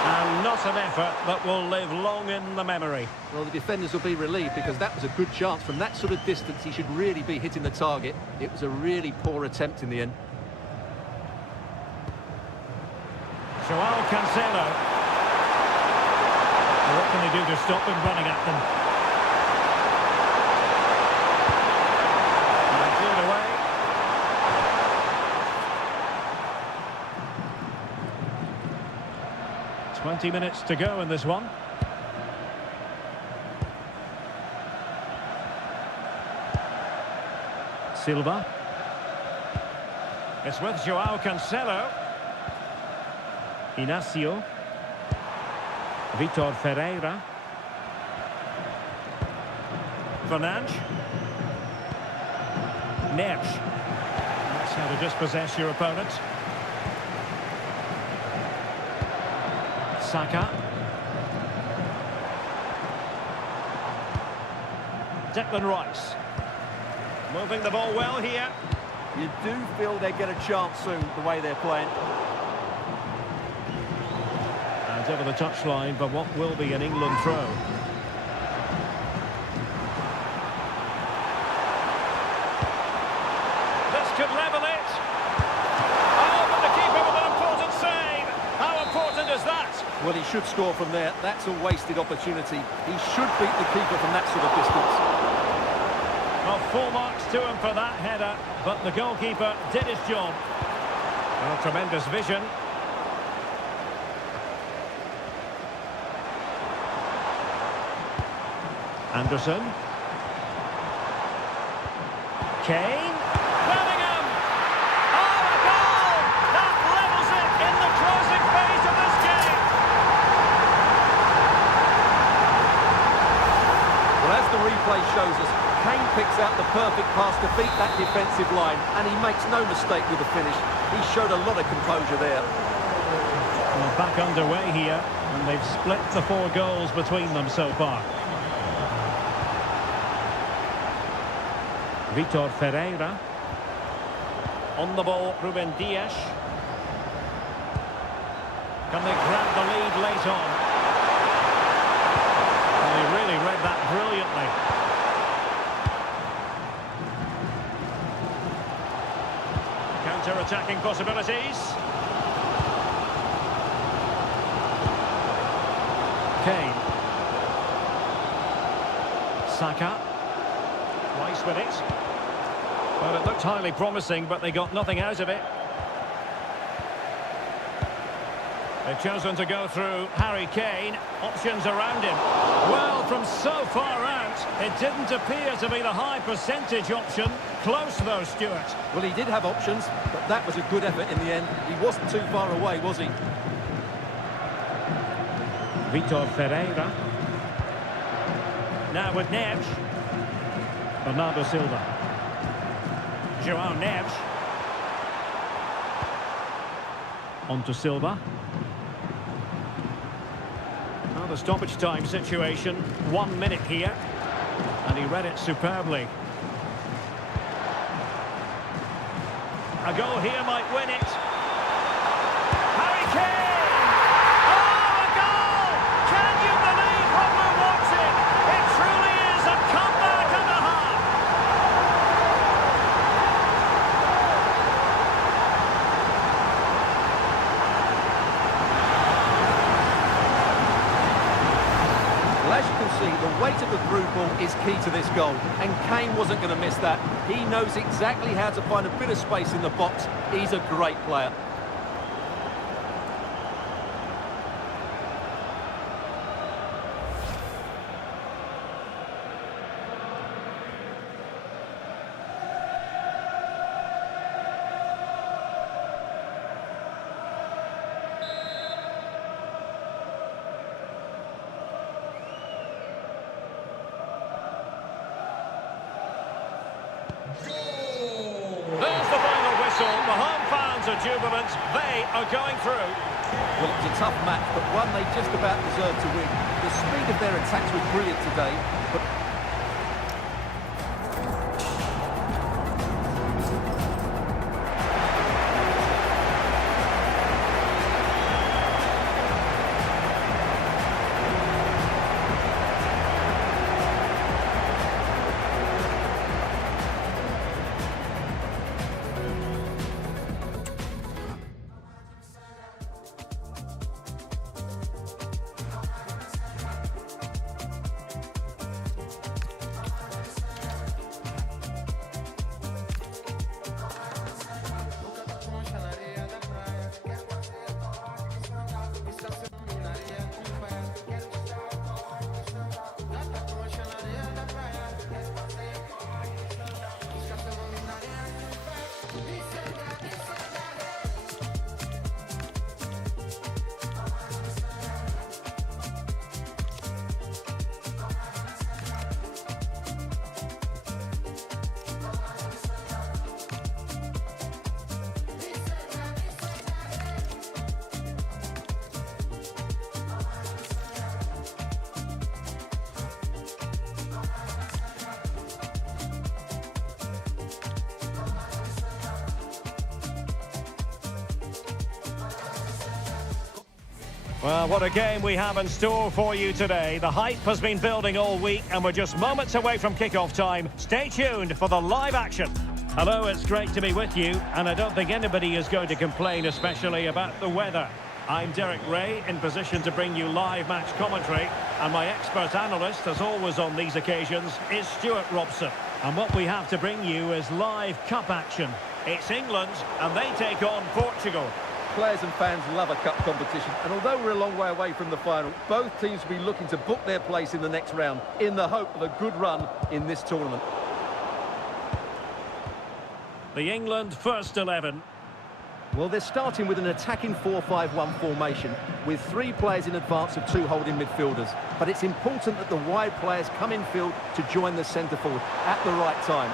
And not an effort that will live long in the memory. Well, the defenders will be relieved because that was a good chance. From that sort of distance, he should really be hitting the target. It was a really poor attempt in the end. Joao Cancelo. Well, what can they do to stop him running at them? And cleared away. "20 minutes to go in this one. Silva. It's with Joao Cancelo. Inacio. Vitor Ferreira. Fernandes. Neves. That's how to dispossess your opponent. Saka. Declan Rice. Moving the ball well here. You do feel they get a chance soon, the way they're playing. And over the touchline, but what will be an England throw. This could level it. Oh, but the keeper with an important save. How important is that? Well, he should score from there. That's a wasted opportunity. He should beat the keeper from that sort of distance. Well, full marks to him for that header, but the goalkeeper did his job. Well, tremendous vision. Anderson. Kane. Bellingham. Oh, a goal! That levels it in the closing phase of this game. Well, as the replay shows us, Kane picks out the perfect pass to beat that defensive line, and he makes no mistake with the finish. He showed a lot of composure there. Well, back underway here, and they've split the 4 goals between them so far. Vitor Ferreira. On the ball, Ruben Dias. Can they grab the lead late on? Well, they really read that brilliantly. Counter-attacking possibilities. Kane. Saka. Rice with it. Well, it looked highly promising, but they got nothing out of it. They've chosen to go through Harry Kane. Options around him. Well, from so far out, it didn't appear to be the high percentage option. Close, though, Stuart. Well, he did have options, but that was a good effort in the end. He wasn't too far away, was he? Vitor Ferreira. Now with Neves. Bernardo Silva. Joao Neves. On to Silva. Now the stoppage time situation. 1 minute here. And he read it superbly. A goal here might win it. Harry Kane! Oh, a goal! Can you believe what we're watching? It truly is a comeback and a half. Well, as you can see, the weight of the through ball is key to this goal, and Kane wasn't going to miss that. He knows exactly how to find a bit of space in the box. He's a great player. There's the final whistle. The home fans are jubilant. They are going through. Well, it was a tough match, but one they just about deserved to win. The speed of their attacks was brilliant today, but Well, what a game we have in store for you today. The hype has been building all week and we're just moments away from kickoff time. Stay tuned for the live action. Hello, it's great to be with you, and I don't think anybody is going to complain, especially about the weather. I'm Derek Ray, in position to bring you live match commentary, and my expert analyst, as always on these occasions, is Stuart Robson. And what we have to bring you is live cup action. It's England, and they take on Portugal. players and fans love a cup competition, and although we're a long way away from the final, both teams will be looking to book their place in the next round in the hope of a good run in this tournament. The England first 11. Well, they're starting with an attacking 4-5-1 formation with 3 players in advance of 2 holding midfielders. But it's important that the wide players come in field to join the centre forward at the right time.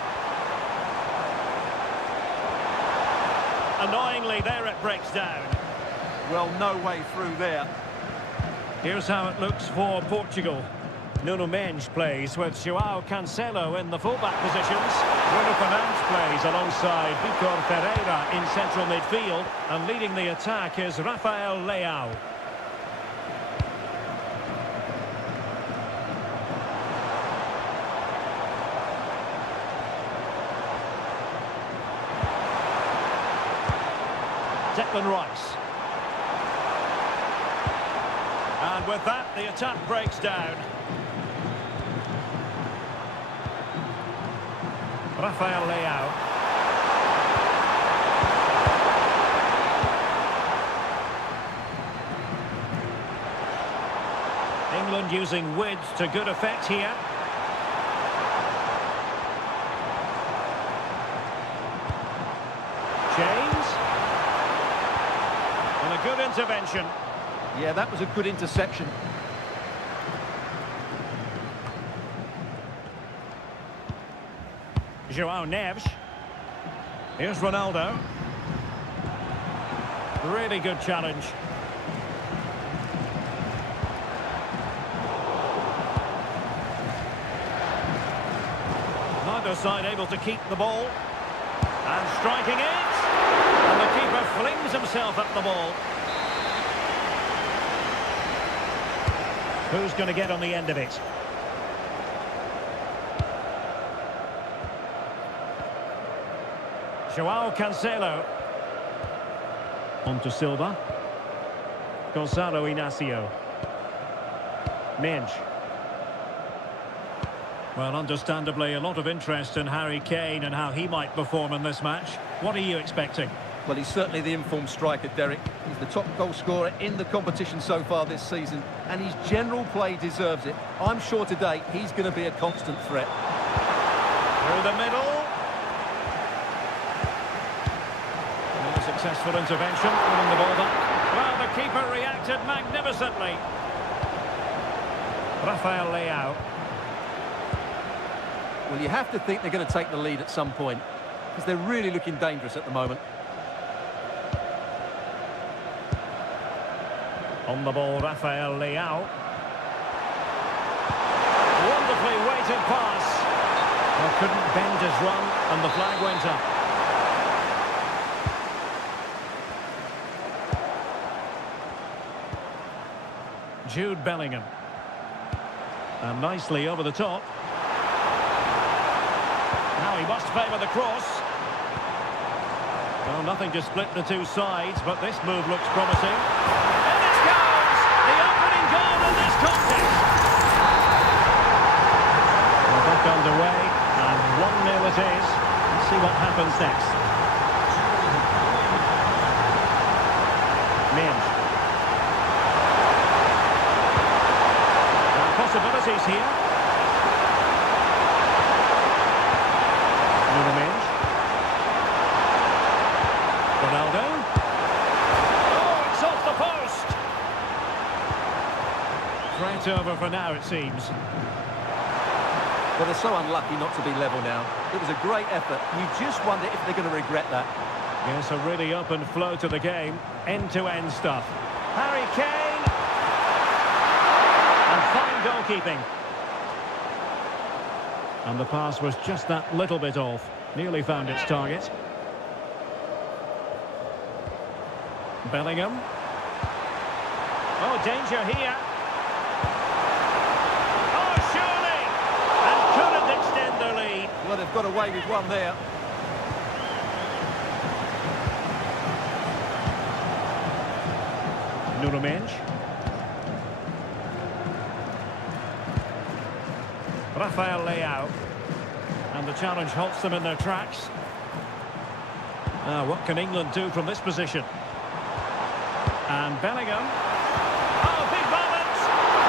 Annoyingly, there it breaks down. Well, no way through there. Here's how it looks for Portugal. Nuno Mendes plays with João Cancelo in the fullback positions. Bruno Fernandes plays alongside Vitor Ferreira in central midfield. And leading the attack is Rafael Leao. Declan Rice. And with that, the attack breaks down. Rafael Leao. England using width to good effect here. James. And a good intervention. Yeah, that was a good interception. João Neves. Here's Ronaldo. Really good challenge. Neither side able to keep the ball. And striking it. And the keeper flings himself at the ball. Who's going to get on the end of it? João Cancelo. On to Silva. Gonzalo Inacio. Mendes. Well, understandably, a lot of interest in Harry Kane and how he might perform in this match. What are you expecting? Well, he's certainly the informed striker, Derek. He's the top goal scorer in the competition so far this season, and his general play deserves it. I'm sure today he's going to be a constant threat. Through the middle. A successful intervention, winning the ball back. Well, the keeper reacted magnificently. Rafael Leao. Well, you have to think they're going to take the lead at some point, because they're really looking dangerous at the moment. On the ball, Rafael Leao. Wonderfully weighted pass. Well, couldn't bend his run, and the flag went up. Jude Bellingham. And nicely over the top. Now he must favour the cross. Well, nothing to split the two sides, but this move looks promising. And it goes! The opening goal in this contest! We're back underway, and 1-0 it is. Let's see what happens next. Mendes. Possibilities here. Nuno Mendes. Ronaldo. Oh, it's off the post. Threat over for now, it seems. Well, they're so unlucky not to be level now. It was a great effort. You just wonder if they're going to regret that. Yes, a really open flow to the game. End-to-end stuff. Harry Kane. Fine goalkeeping. And the pass was just that little bit off. Nearly found its target. Bellingham. Oh, danger here. Oh, surely! And couldn't extend their lead. Well, they've got away with one there. Nuno Mendes. Rafael Leao. And the challenge halts them in their tracks. What can England do from this position? And Bellingham. Oh, big balance!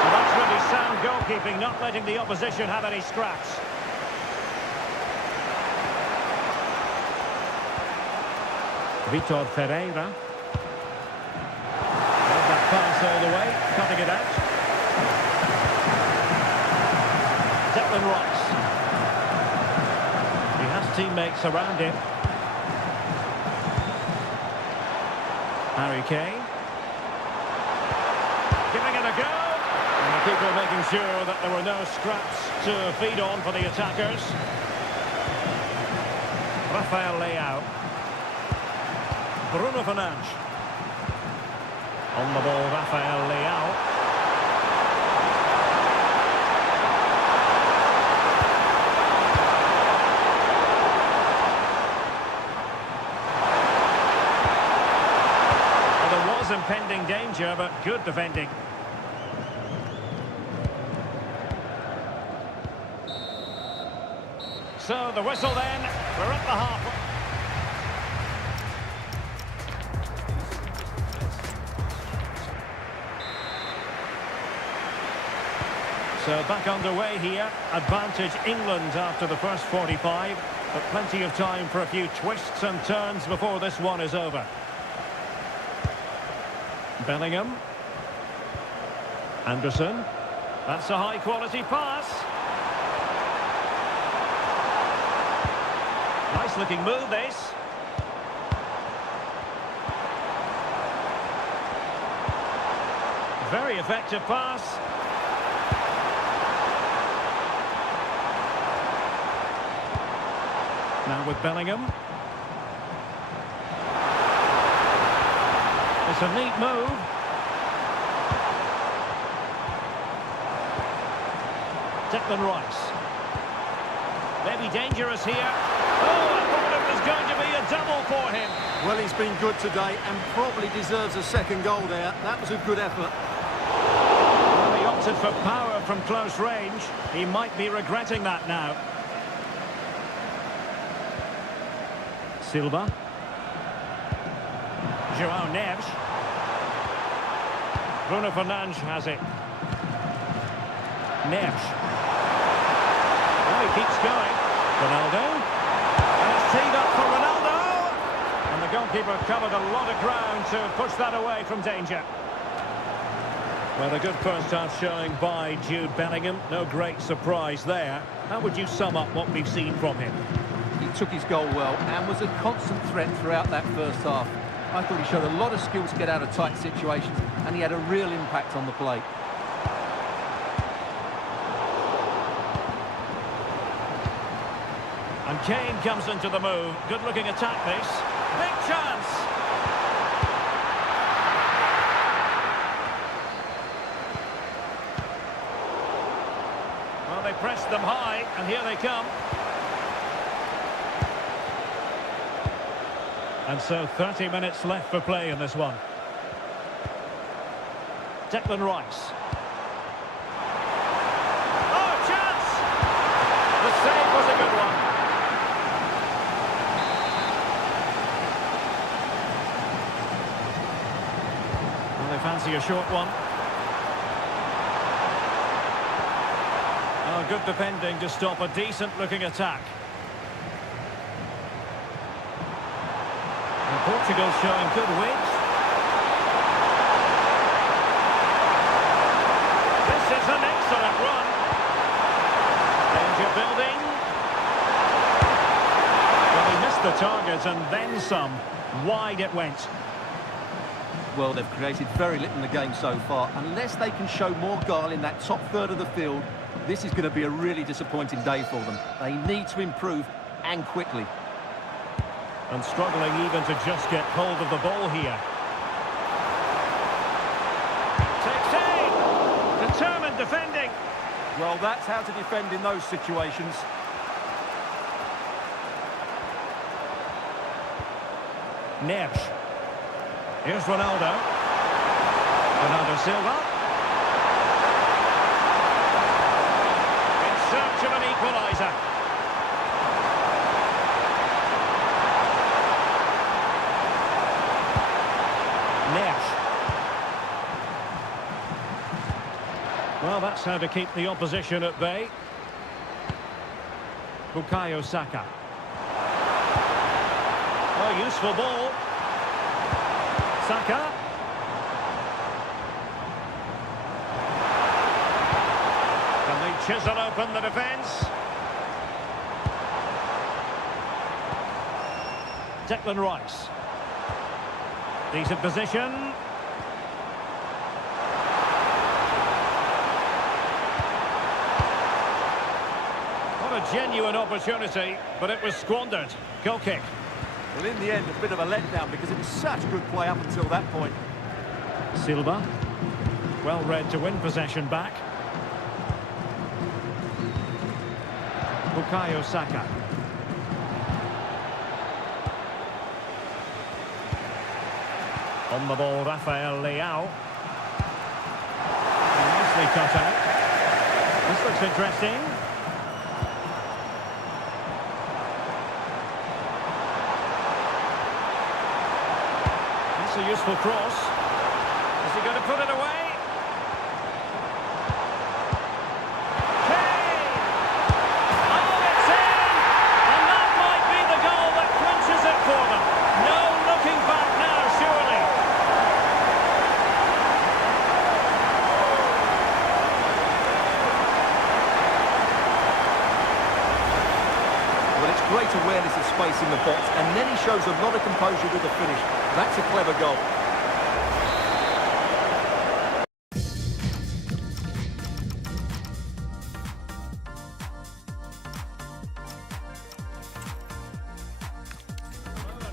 Well, that's really sound goalkeeping, not letting the opposition have any scraps. Vitor Ferreira. There's that pass all the way, cutting it out. Declan Rice. He has teammates around him. Harry Kane. Giving it a go. And the Goalkeeper making sure that there were no scraps to feed on for the attackers. Rafael Leao. Bruno Fernandes. On the ball, Rafael Leao. Impending danger, but good defending. So the whistle then, we're at the half. So back underway here, advantage England after the first 45, but plenty of time for a few twists and turns before this one is over. Bellingham. Anderson. That's a high-quality pass. Nice-looking move, this. Very effective pass. Now with Bellingham. It's a neat move. Declan Rice. Maybe dangerous here. Oh, I thought it was going to be a double for him. Well, he's been good today and probably deserves a second goal there. That was a good effort. Well, he opted for power from close range. He might be regretting that now. Silva. João Neves. Bruno Fernandes has it. Neves. Oh, he keeps going. Ronaldo. And it's teed up for Ronaldo. And the goalkeeper covered a lot of ground to push that away from danger. Well, a good first half showing by Jude Bellingham. No great surprise there. How would you sum up what we've seen from him? He took his goal well and was a constant threat throughout that first half. I thought he showed a lot of skill to get out of tight situations, and he had a real impact on the plate. And Kane comes into the move. Good-looking attack, this. Big chance! Well, they pressed them high, and here they come. And so 30 minutes left for play in this one. Declan Rice. Oh, chance! The save was a good one. Well, they fancy a short one. Oh, good defending to stop a decent-looking attack. Portugal showing good width. This is an excellent run. Danger building. Well, he missed the target and then some. Wide it went. Well, they've created very little in the game so far. Unless they can show more guile in that top third of the field, this is going to be a really disappointing day for them. They need to improve, and quickly. And struggling even to just get hold of the ball here. Takes aim! Determined defending. Well, that's how to defend in those situations. Neves. Here's Ronaldo. Ronaldo Silva. In search of an equaliser. Well, that's how to keep the opposition at bay. Bukayo Saka. Oh, useful ball. Saka. Can they chisel open the defence? Declan Rice. Decent position. a genuine opportunity, but it was squandered. Goal kick. Well, in the end, a bit of a letdown because it was such good play up until that point. Silva. Well read to win possession back. Bukayo Saka. On the ball, Rafael Leao. Nicely cut out. This looks interesting. That's a useful cross. Is he going to put it away? Kane! Oh, it's in! And that might be the goal that clinches it for them. No looking back now, surely. Well, it's great awareness of space in the box, and then he shows a lot of composure with the finish. That's a clever goal.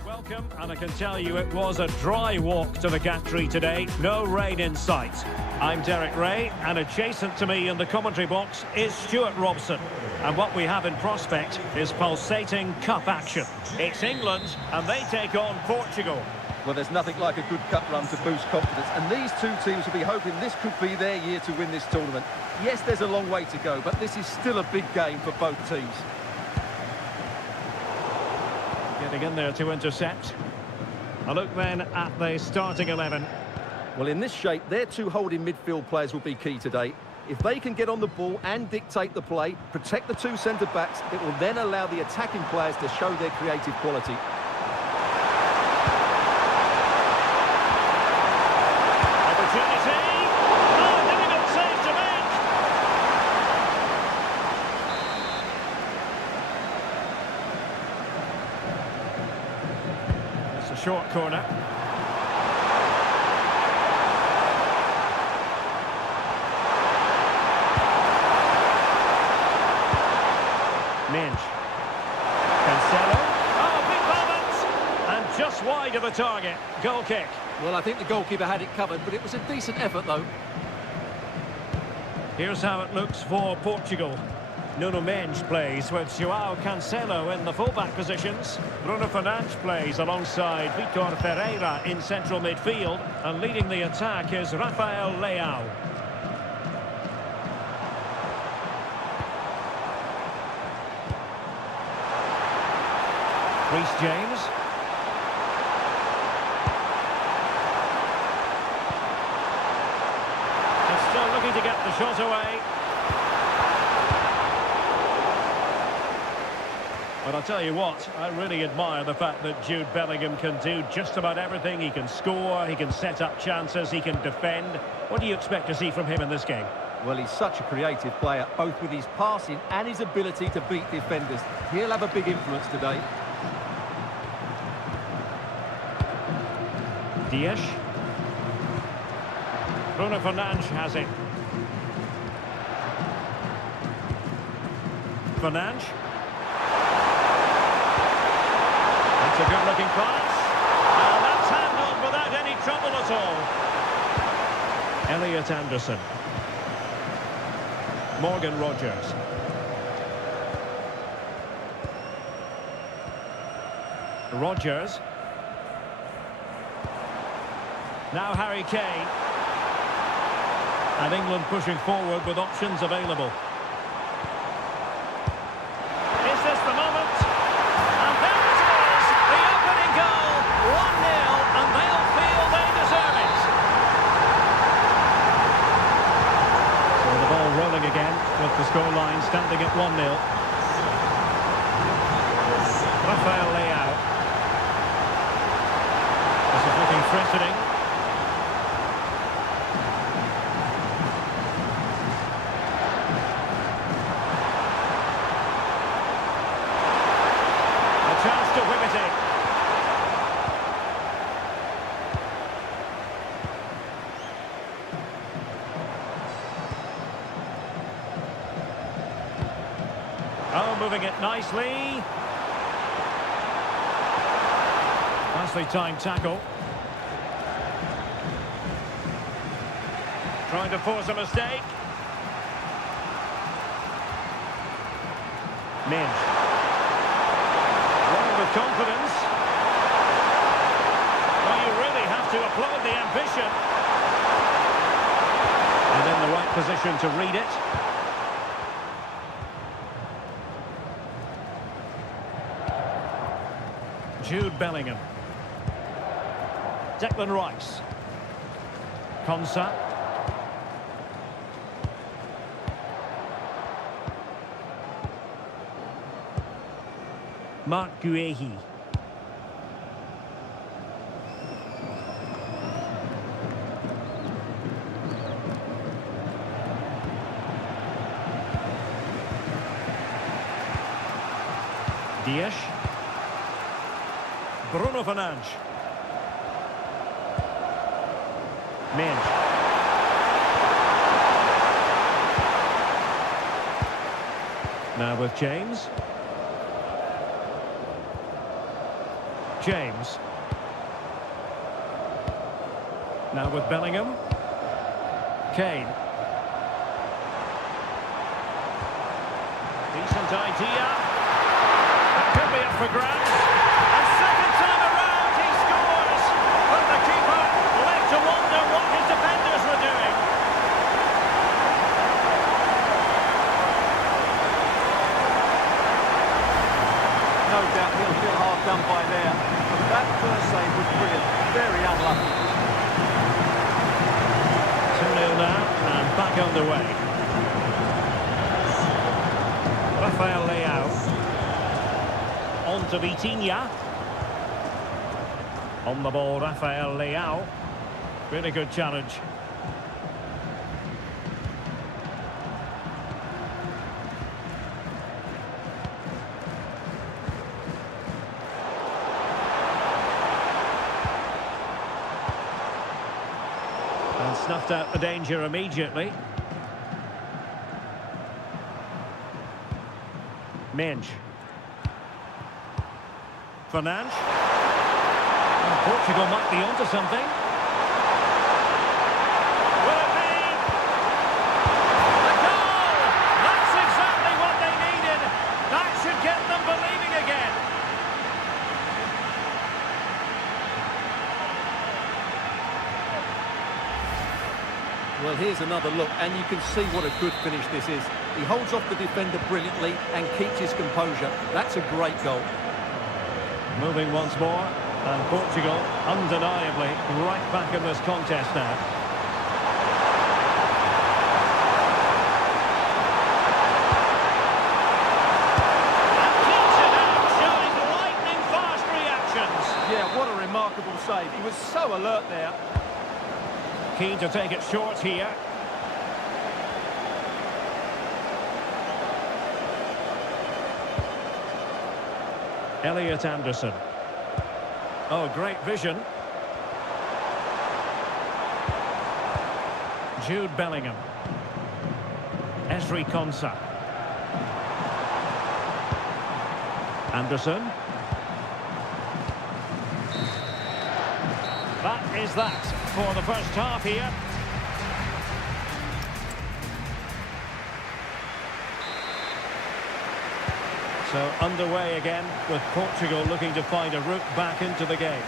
Welcome, and I can tell you it was a dry walk to the gantry today. No rain in sight. I'm Derek Ray, and adjacent to me in the commentary box is Stuart Robson. And what we have in prospect is pulsating cup action. It's England, and they take on Portugal. Well, there's nothing like a good cup run to boost confidence, and these two teams will be hoping this could be their year to win this tournament. Yes, there's a long way to go, but this is still a big game for both teams. Getting in there to intercept. A look then at the starting 11. Well, in this shape, their two holding midfield players will be key today. If they can get on the ball and dictate the play, protect the two centre-backs, it will then allow the attacking players to show their creative quality. Opportunity! Oh, difficult save to make! It's a short corner. Minge. Cancelo. Oh, big moment! And just wide of the target. Goal kick. Well, I think the goalkeeper had it covered, but it was a decent effort, though. Here's how it looks for Portugal. Nuno Mendes plays with João Cancelo in the fullback positions. Bruno Fernandes plays alongside Vitor Ferreira in central midfield. And leading the attack is Rafael Leao. Reece James. And still looking to get the shot away. But I'll tell you what, I really admire the fact that Jude Bellingham can do just about everything. He can score, he can set up chances, he can defend. What do you expect to see from him in this game? Well, he's such a creative player, both with his passing and his ability to beat defenders. He'll have a big influence today. Dias. Bruno Fernandes has it. Fernandes. That's a good-looking pass. And that's handled without any trouble at all. Elliot Anderson. Morgan Rogers. Rogers. Now Harry Kane. And England pushing forward with options available. Is this the moment? And there it is! The opening goal! 1-0, and they'll feel they deserve it. So the ball rolling again with the scoreline standing at 1-0. Rafael Leao. This is looking threatening. Chance to whip it in. Oh, moving it nicely. Nicely timed tackle. Trying to force a mistake. Minge. Running with confidence. Well, you really have to applaud the ambition. And in the right position to read it. Jude Bellingham. Declan Rice. Konsa. Mark Guehi. Dias. Bruno Fernandes. Minge. Now with James. James. Now with Bellingham. Kane. Decent idea. It could be up for grabs. And second time around he scores. But the keeper left to wonder what his defenders were doing. No doubt he'll feel hard done by there. That first save was brilliant. Very unlucky. 2-0 now, and back underway. Rafael Leao. On to Vitinha. On the ball, Rafael Leao. Really good challenge. And snuffed out the danger immediately. Minge. Fernandes. Portugal might be onto something. Will it be? A goal! That's exactly what they needed. That should get them believing again. Well, here's another look, and you can see what a good finish this is. He holds off the defender brilliantly and keeps his composure. That's a great goal. Moving once more, and Portugal undeniably right back in this contest now. And keeps it out, showing lightning-fast reactions. Yeah, what a remarkable save. He was so alert there. Keen to take it short here. Elliot Anderson. Oh, great vision. Jude Bellingham. Ezri Konsa. Anderson. That is that for the first half here. So underway again with Portugal looking to find a route back into the game.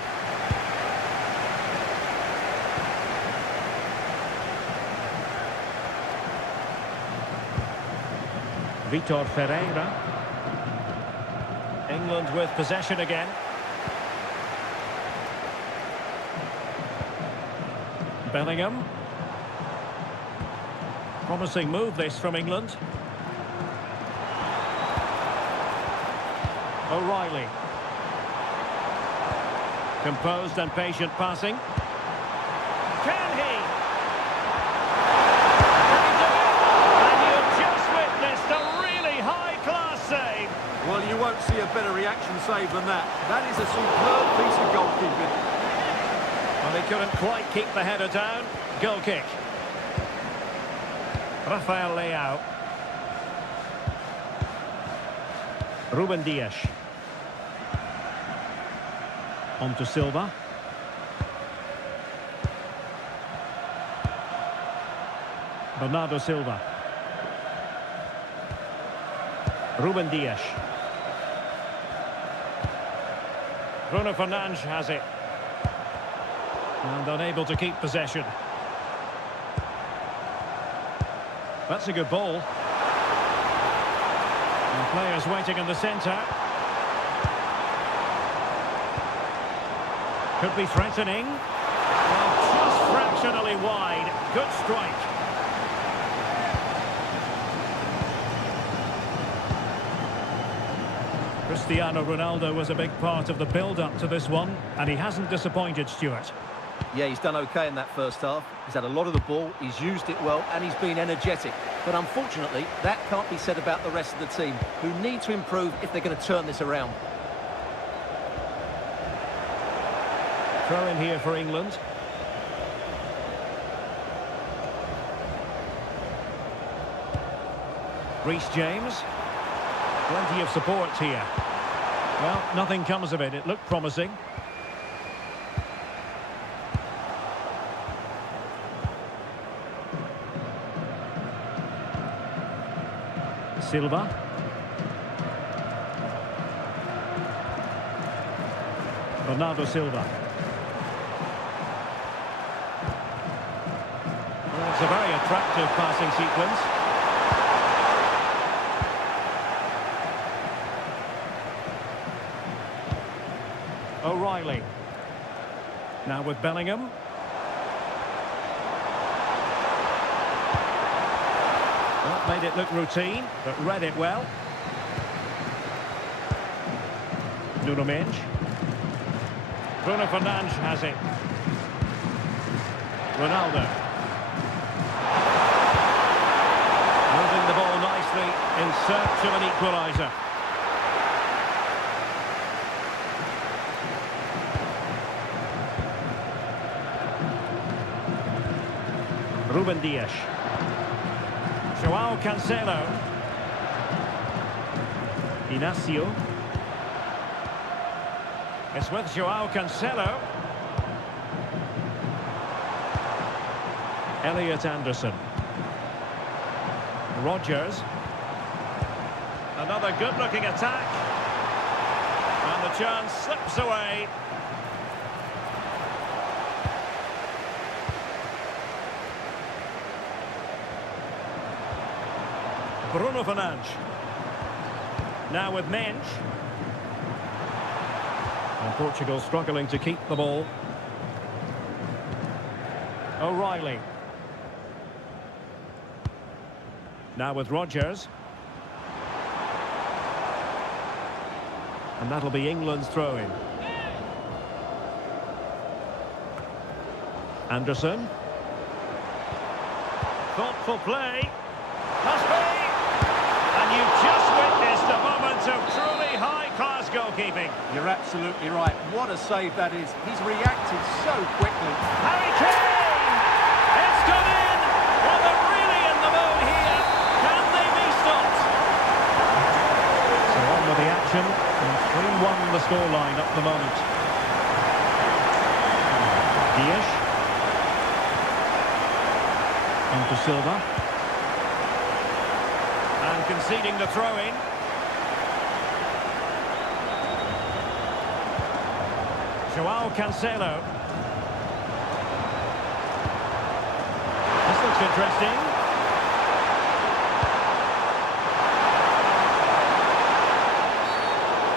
Vitor Ferreira. England with possession again. Bellingham. Promising move this from England. O'Reilly. Composed and patient passing. Can he? Can he do it? And you've just witnessed a really high-class save. Well, you won't see a better reaction save than that. That is a superb piece of goalkeeping. Well, they couldn't quite keep the header down. Goal kick. Rafael Leao. Ruben Dias. On to Silva. Bernardo Silva. Ruben Dias. Bruno Fernandes has it. And unable to keep possession. That's a good ball. And players waiting in the centre. Could be threatening. Well, just fractionally wide. Good strike. Cristiano Ronaldo was a big part of the build-up to this one, and he hasn't disappointed, Stuart. Yeah, he's done okay in that first half. He's had a lot of the ball, he's used it well, and he's been energetic. But unfortunately, that can't be said about the rest of the team, who need to improve if they're going to turn this around. Throw in here for England. Reece James. Plenty of support here. Well, nothing comes of it. It looked promising. Silva. Bernardo Silva. Well, it's a very attractive passing sequence. O'Reilly. Now with Bellingham. Well, made it look routine, but read it well. Nuno Mendes. Bruno Fernandes has it. Ronaldo. Moving the ball nicely in search of an equaliser. Ruben Dias. Joao Cancelo. Inacio. It's with Joao Cancelo. Elliot Anderson. Rodgers. Another good-looking attack. And the chance slips away. Bruno Fernandes. Now with Mendes. And Portugal struggling to keep the ball. O'Reilly. Now with Rodgers. And that'll be England's throw-in. Anderson. Thoughtful play. Must be. And you've just witnessed a moment of truly high-class goalkeeping. You're absolutely right. What a save that is. He's reacted so quickly. Harry Kane! It's gone in! Well, they're really in the mood here. Can they be stopped? So on with the action. And 3-1 the scoreline at the moment. Dias. On to Silva. And conceding the throw-in. Joao Cancelo. This looks interesting.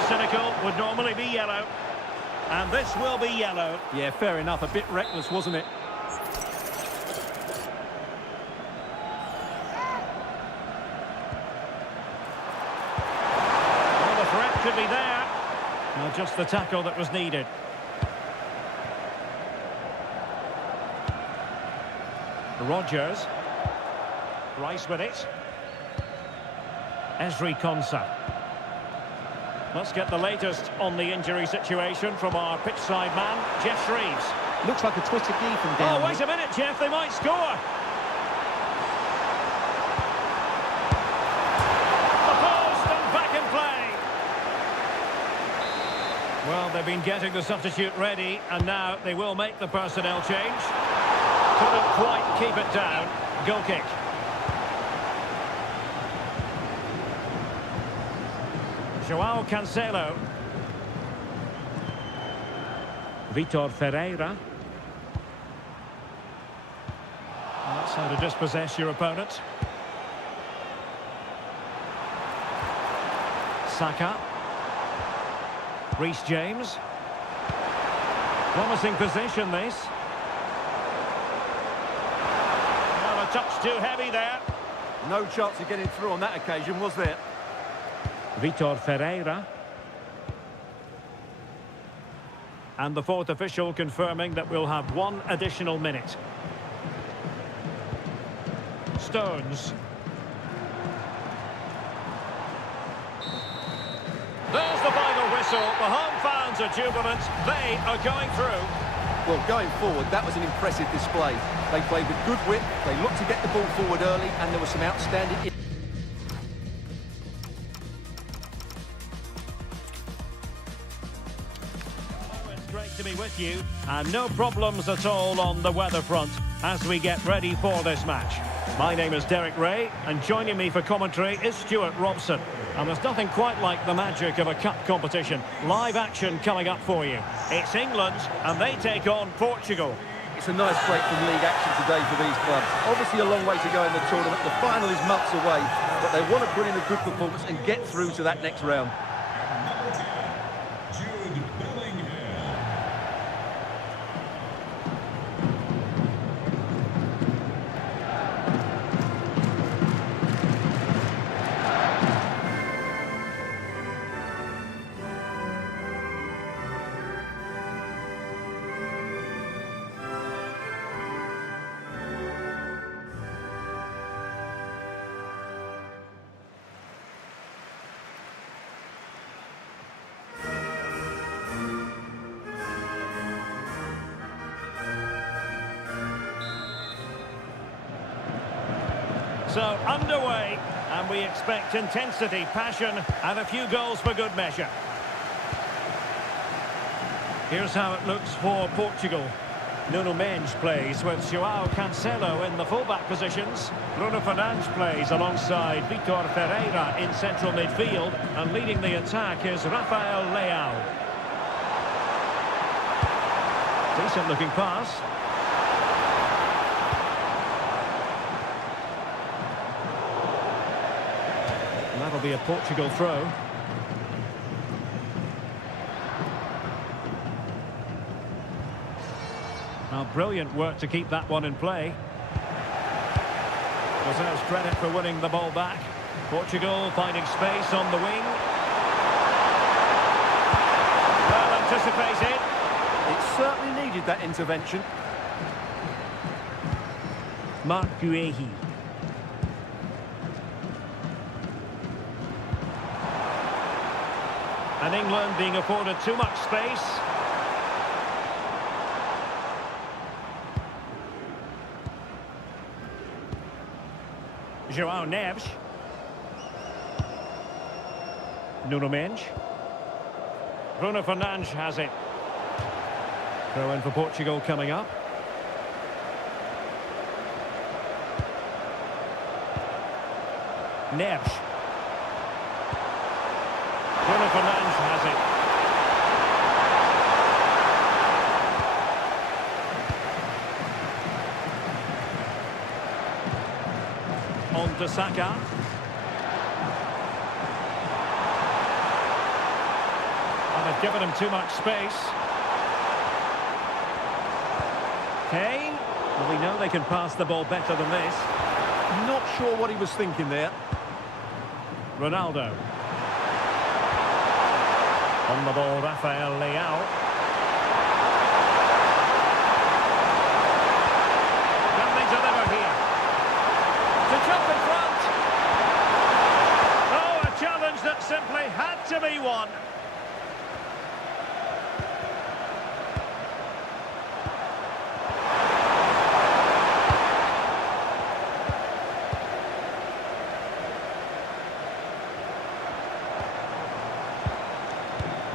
Cynical would normally be yellow. And this will be yellow. Yeah, fair enough. A bit reckless, wasn't it? Well, the threat could be there. Now just the tackle that was needed. Rodgers. Rice with it. Ezri Konsa. Let's get the latest on the injury situation from our pitchside man, Jeff Shreves. Looks like a twisted knee from down. Oh, wait a minute, Jeff, they might score. The post and back in play. Well, they've been getting the substitute ready, and now they will make the personnel change. Couldn't quite keep it down. Goal kick. Joao Cancelo. Vitor Ferreira. That's how to dispossess your opponent. Saka. Reece James. Promising position, this. Well, a touch too heavy there. No chance of getting through on that occasion, was there? Vitor Ferreira. And the fourth official confirming that we'll have one additional minute. Stones. There's the final whistle. The home fans are jubilant. They are going through. Well, going forward, that was an impressive display. They played with good wit, they looked to get the ball forward early, and there was some outstanding... It's great to be with you, and no problems at all on the weather front as we get ready for this match. My name is Derek Ray, and joining me for commentary is Stuart Robson. And there's nothing quite like the magic of a cup competition. Live action coming up for you. It's England, and they take on Portugal. It's a nice break from league action today for these clubs. Obviously a long way to go in the tournament. The final is months away, but they want to put in a good performance and get through to that next round. So, underway, and we expect intensity, passion, and a few goals for good measure. Here's how it looks for Portugal. Nuno Mendes plays with Joao Cancelo in the fullback positions. Bruno Fernandes plays alongside Vitor Ferreira in central midfield, and leading the attack is Rafael Leao. Decent looking pass. That'll be a Portugal throw. Now, brilliant work to keep that one in play. Deserves credit for winning the ball back. Portugal finding space on the wing. Well anticipated. It certainly needed that intervention. Marc Guehi. And England being afforded too much space. Joao Neves. Nuno Mendes. Bruno Fernandes has it. Throw in for Portugal coming up. Neves. Bruno Fernandes has it. On to Saka. And they've given him too much space. Kane. Well, we know they can pass the ball better than this. Not sure what he was thinking there. Ronaldo. On the ball, Rafael Leao. Can they deliver here? To jump in front. Oh, a challenge that simply had to be won.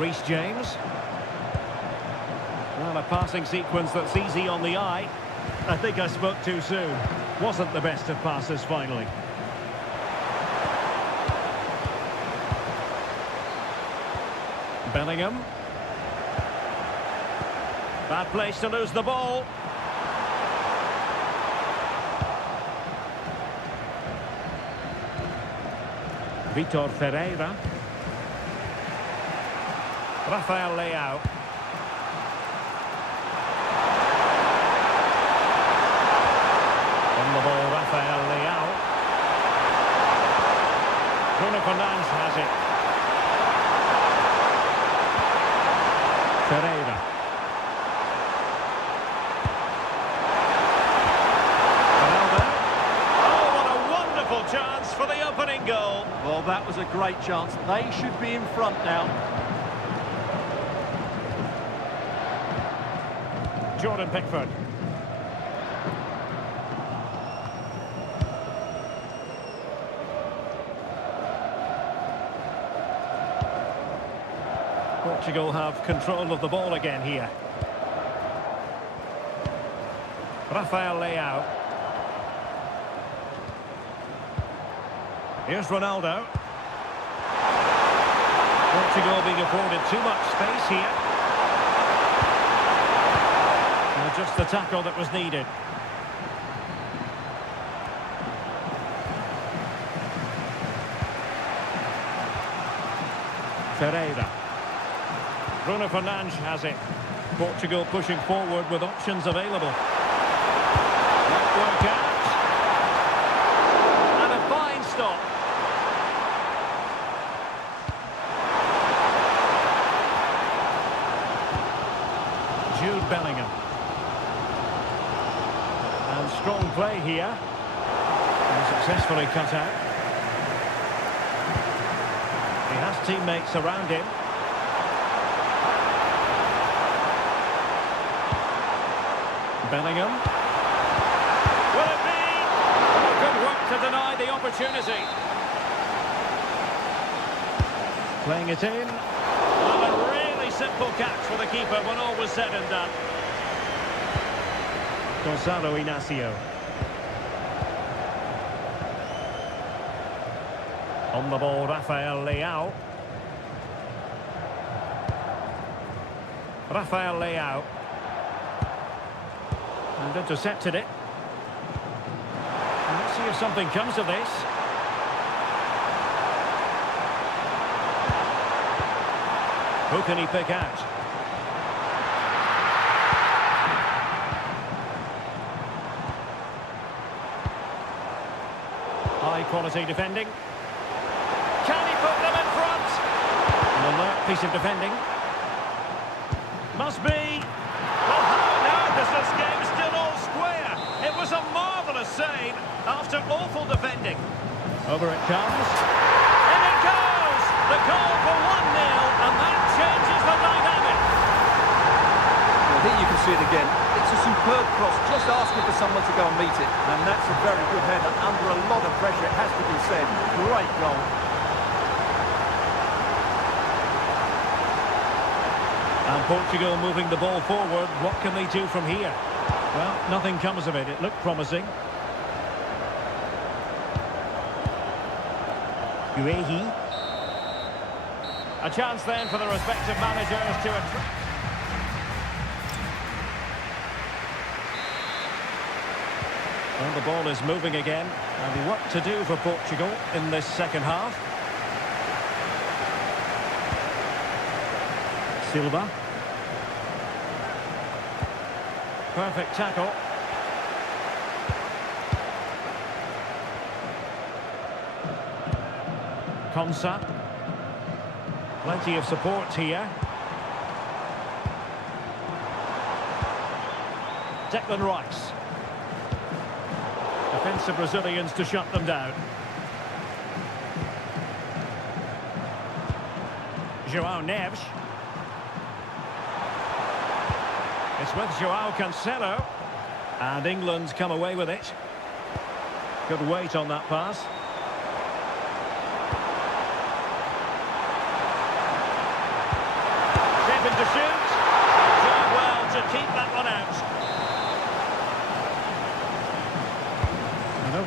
Reece James. Well, a passing sequence that's easy on the eye. I think I spoke too soon. Wasn't the best of passes finally. Bellingham. Bad place to lose the ball. Vitor Ferreira. Rafael Leao. On the ball, Rafael Leao. Bruno Fernandes has it. Ferreira. Chance for the opening goal. Well, that was a great chance. They should be in front now. Jordan Pickford. Portugal have control of the ball again here. Rafael Leao. Here's Ronaldo. Portugal being afforded too much space here. And just the tackle that was needed. Ferreira. Bruno Fernandes has it. Portugal pushing forward with options available. Might work out. And a fine stop. Jude Bellingham. And strong play here. And successfully cut out. He has teammates around him. Bellingham. Will it be? Good work to deny the opportunity. Playing it in. Well, a really simple catch for the keeper when all was said and done. Gonzalo Inacio. On the ball, Rafael Leao. Rafael Leao. And intercepted it. And let's see if something comes of this. Who can he pick out? High quality defending. Can he put them in front? An alert piece of defending. Must be. Well, how on earth is this game still all square? It was a marvellous save after awful defending. Over it comes. And it goes! The goal for 1-0, and that changes the dynamic. I think you can see it again. It's a superb cross, just asking for someone to go and meet it. And that's a very good header. Under a lot of pressure, it has to be said. Great goal. And Portugal moving the ball forward. What can they do from here? Well, nothing comes of it. It looked promising. Uehi. A chance then for the respective managers to attract. Well, the ball is moving again. And what to do for Portugal in this second half? Silva. Perfect tackle. Konsa. Plenty of support here. Declan Rice. Defensive Brazilians to shut them down. João Neves. It's with João Cancelo. And England's come away with it. Good weight on that pass.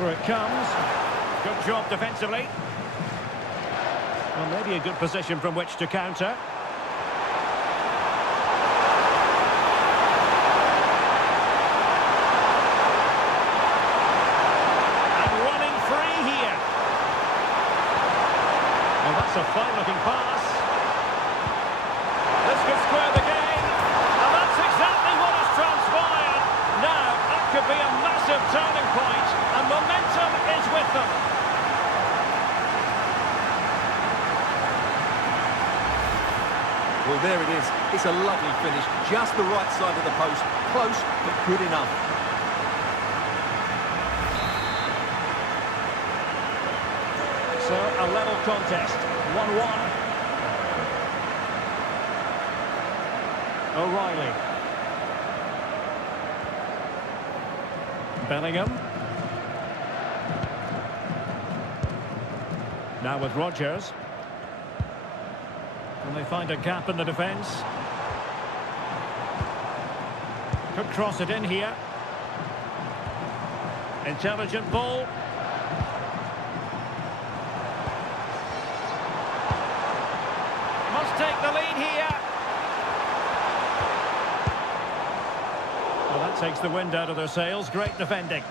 Over it comes. Good job defensively. Well, maybe a good position from which to counter. A fine-looking pass. This could square the game, and that's exactly what has transpired. Now, that could be a massive turning point, and momentum is with them. Well, there it is. It's a lovely finish. Just the right side of the post. Close, but good enough. So, a level contest. 1-1. O'Reilly. Bellingham. Now with Rodgers. Can they find a gap in the defence? Could cross it in here. Intelligent ball. Take the lead here. Well, that takes the wind out of their sails. Great defending.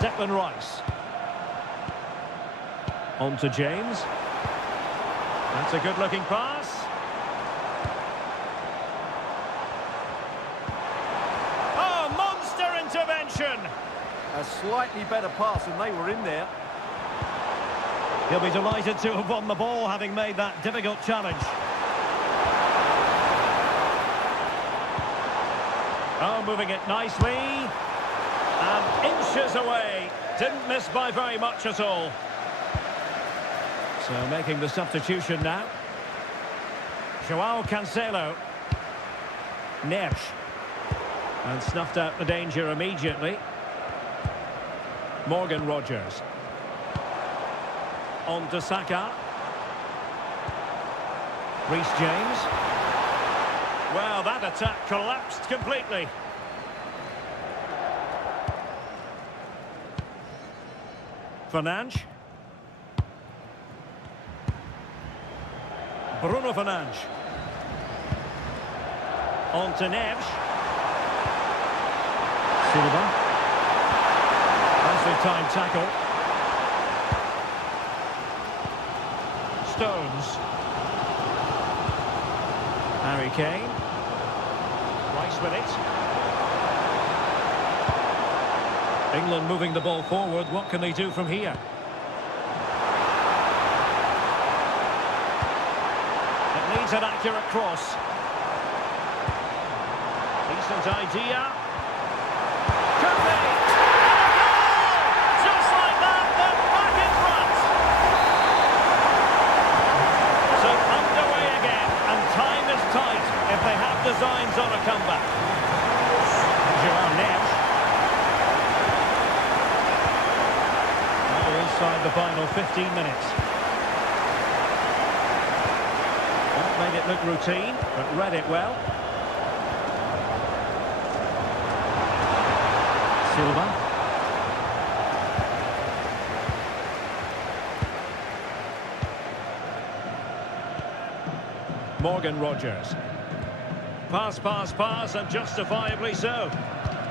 Declan Rice. On to James. That's a good-looking pass. Intervention. A slightly better pass, and they were in there. He'll be delighted to have won the ball, having made that difficult challenge. Oh, moving it nicely. And inches away. Didn't miss by very much at all. So making the substitution now. Joao Cancelo. Neves. And snuffed out the danger immediately. Morgan Rodgers. On to Saka. Reece James. Well, that attack collapsed completely. Fernandes. Bruno Fernandes. On to Neves. Silva. Nicely timed tackle. Stones. Harry Kane. Rice with it. England moving the ball forward. What can they do from here? It needs an accurate cross. Decent idea. Could be! Just like that, they're back in front! So underway again, and time is tight if they have designs on a comeback. Joao Neves. Now we're inside the final 15 minutes. That made it look routine, but read it well. Silva. Morgan Rodgers. Pass, pass, pass, and justifiably so.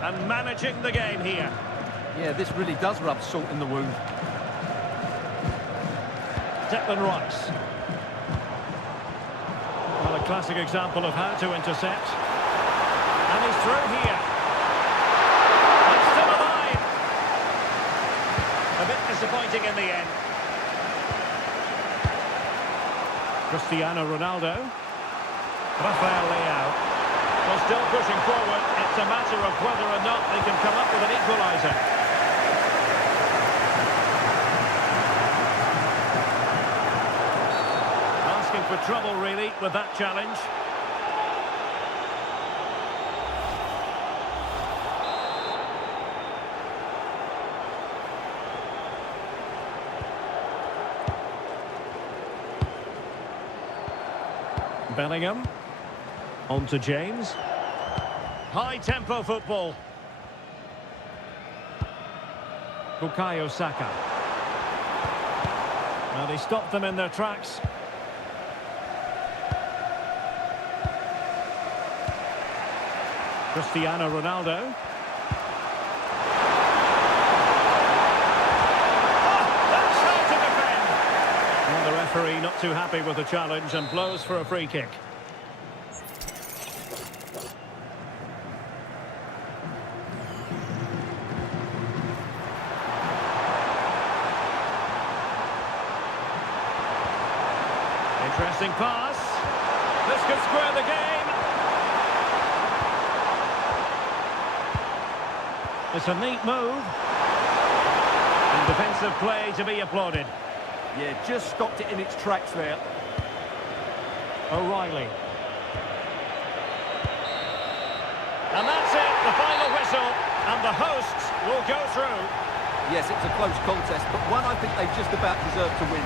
And managing the game here. Yeah, this really does rub salt in the wound. Declan Rice. Well, a classic example of how to intercept. And he's through here. A bit disappointing in the end. Cristiano Ronaldo. Rafael Leao. Well, still pushing forward. It's a matter of whether or not they can come up with an equaliser. Asking for trouble, really, with that challenge. Bellingham. On to James. High-tempo football. Bukayo Saka. Now they stopped them in their tracks. Cristiano Ronaldo. That's how to defend. Well, the referee not too happy with the challenge and blows for a free kick. Interesting pass. This could square the game. It's a neat move. And defensive play to be applauded. Yeah, just stopped it in its tracks there. O'Reilly. And that's it, the final whistle. And the hosts will go through. Yes, it's a close contest, but one I think they just about deserved to win.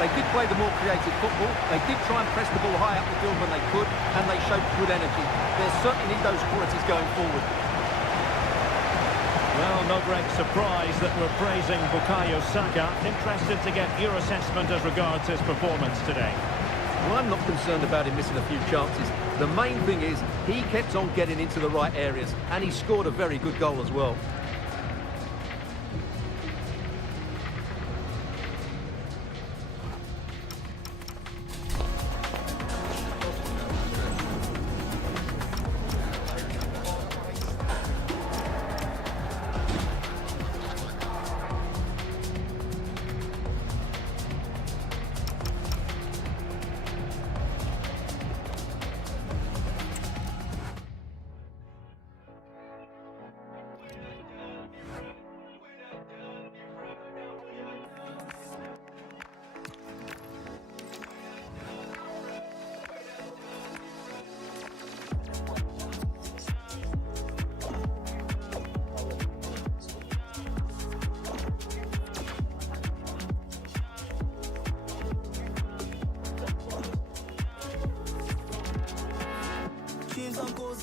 They did play the more creative football, they did try and press the ball high up the field when they could, and they showed good energy. They certainly need those qualities going forward. Well, no great surprise that we're praising Bukayo Saka. Interested to get your assessment as regards his performance today. Well, I'm not concerned about him missing a few chances. The main thing is he kept on getting into the right areas, and he scored a very good goal as well.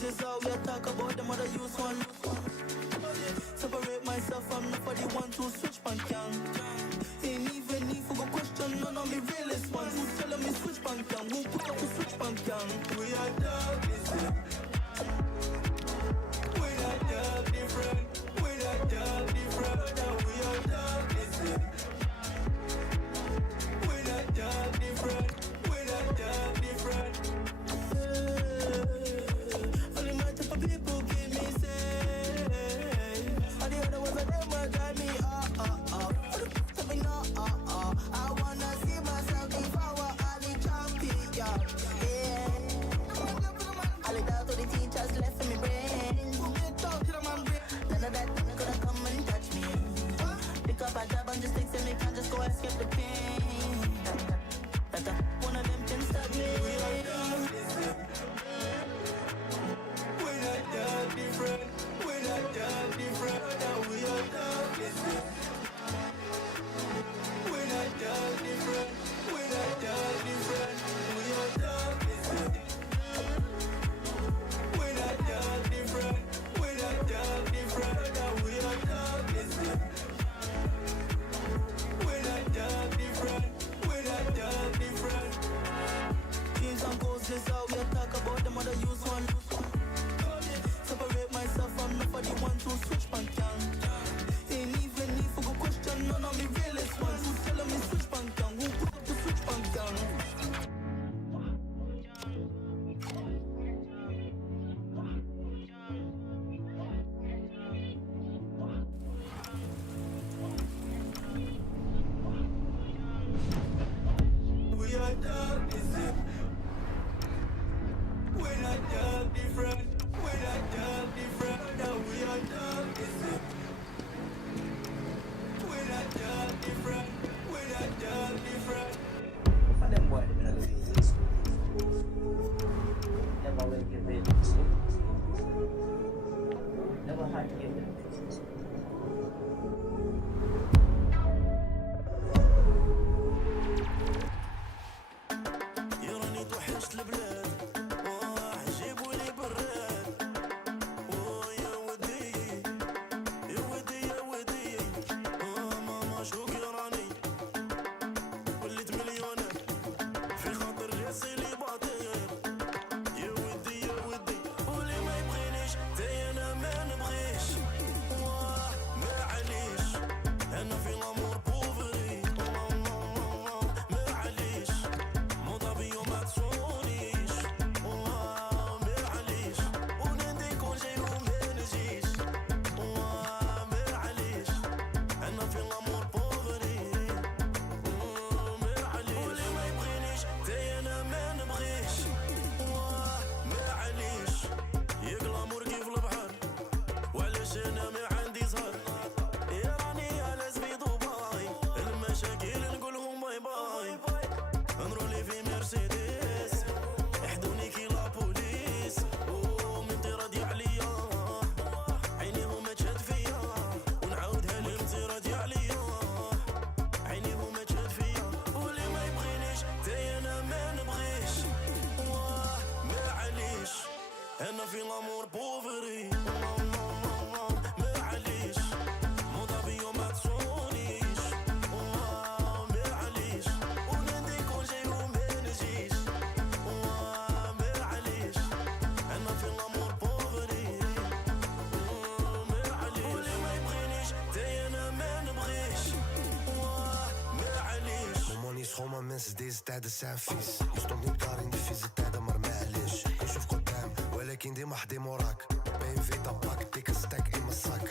This how we talk about them other use one. Separate myself from nobody want to switch bank young. Ain't even need for go question none of me realest ones. Who tell me switch bank young? Who put up to switch bank young? We are dog different. We are dog different. We are dog different. Now we are dog different. We are dog different. We are dog different. People give me say, all the other ones of them will drive me Tell me no, I wanna see myself before all the champion, yeah. All the doubt to the teachers left in my brain. None of that gonna come and touch me. Pick up a job and just take me, can't just go escape the pain. One of them can stop me. Different, we're not that different, now we are that different. We're not that different, we're not that different, we are that different. We're not that different, we're not that different, now we are that different. We're not that different, we're not that different. Kings and goals, this how we talk about them other use one. Separate myself from nobody want to switch bank young. Ain't even need for go question none of me realest ones. Who tell me switch bank young? Who put up to switch bank young? We are dog different. We're not dog different. We're not dog different, now we are dog different. We're not dog different, we're not dog different. For them boy, they never get this. Never will get rid of this. Never had to get rid of this. You don't need to عشت البلاد جيبوا لي براد يا ودي يا ودي يا ودي ماما شوك يا راني وليت مليونير في خاطر راسي لي باطير يا ودي يا ودي واللي ما يبغينيش تاي انا ما نبغيش معليش انا في الامور بوفري معليش موضة بيو ما تصونيش معليش ونادي كون جاي وما نجيش معليش انا في الامور بوفري معليش واللي ما يبغينيش تاي انا ما نبغيش معليش يقلى مور كيف البحر وعلاش انا ما عندي زهر يا راني على في دبي المشاكل نقولهم باي باي نرولي في مرسيدس يحدوني كي لا بوليس ومن راضي عليا عينيهم ما تشهد فيا ونعاودها لي من راضي عليا عينيهم ما تشهد فيا واللي ما يبغينيش تاي انا ما نبغيش معليش انا في الامور بوفري معليش موضة بيو ما تصونيش معليش ونادي كون جاي وما نجيش معليش انا في الامور بوفري معليش واللي ما يبغينيش تاي انا ما نبغيش معليش ماني schoon maar mensen deze tijden zijn vies. Je stond niet klaar in de vieze tijden maar معلش نشوف قدام ولكن ديما حدي موراك BMW tabak dikke stek in mijn zak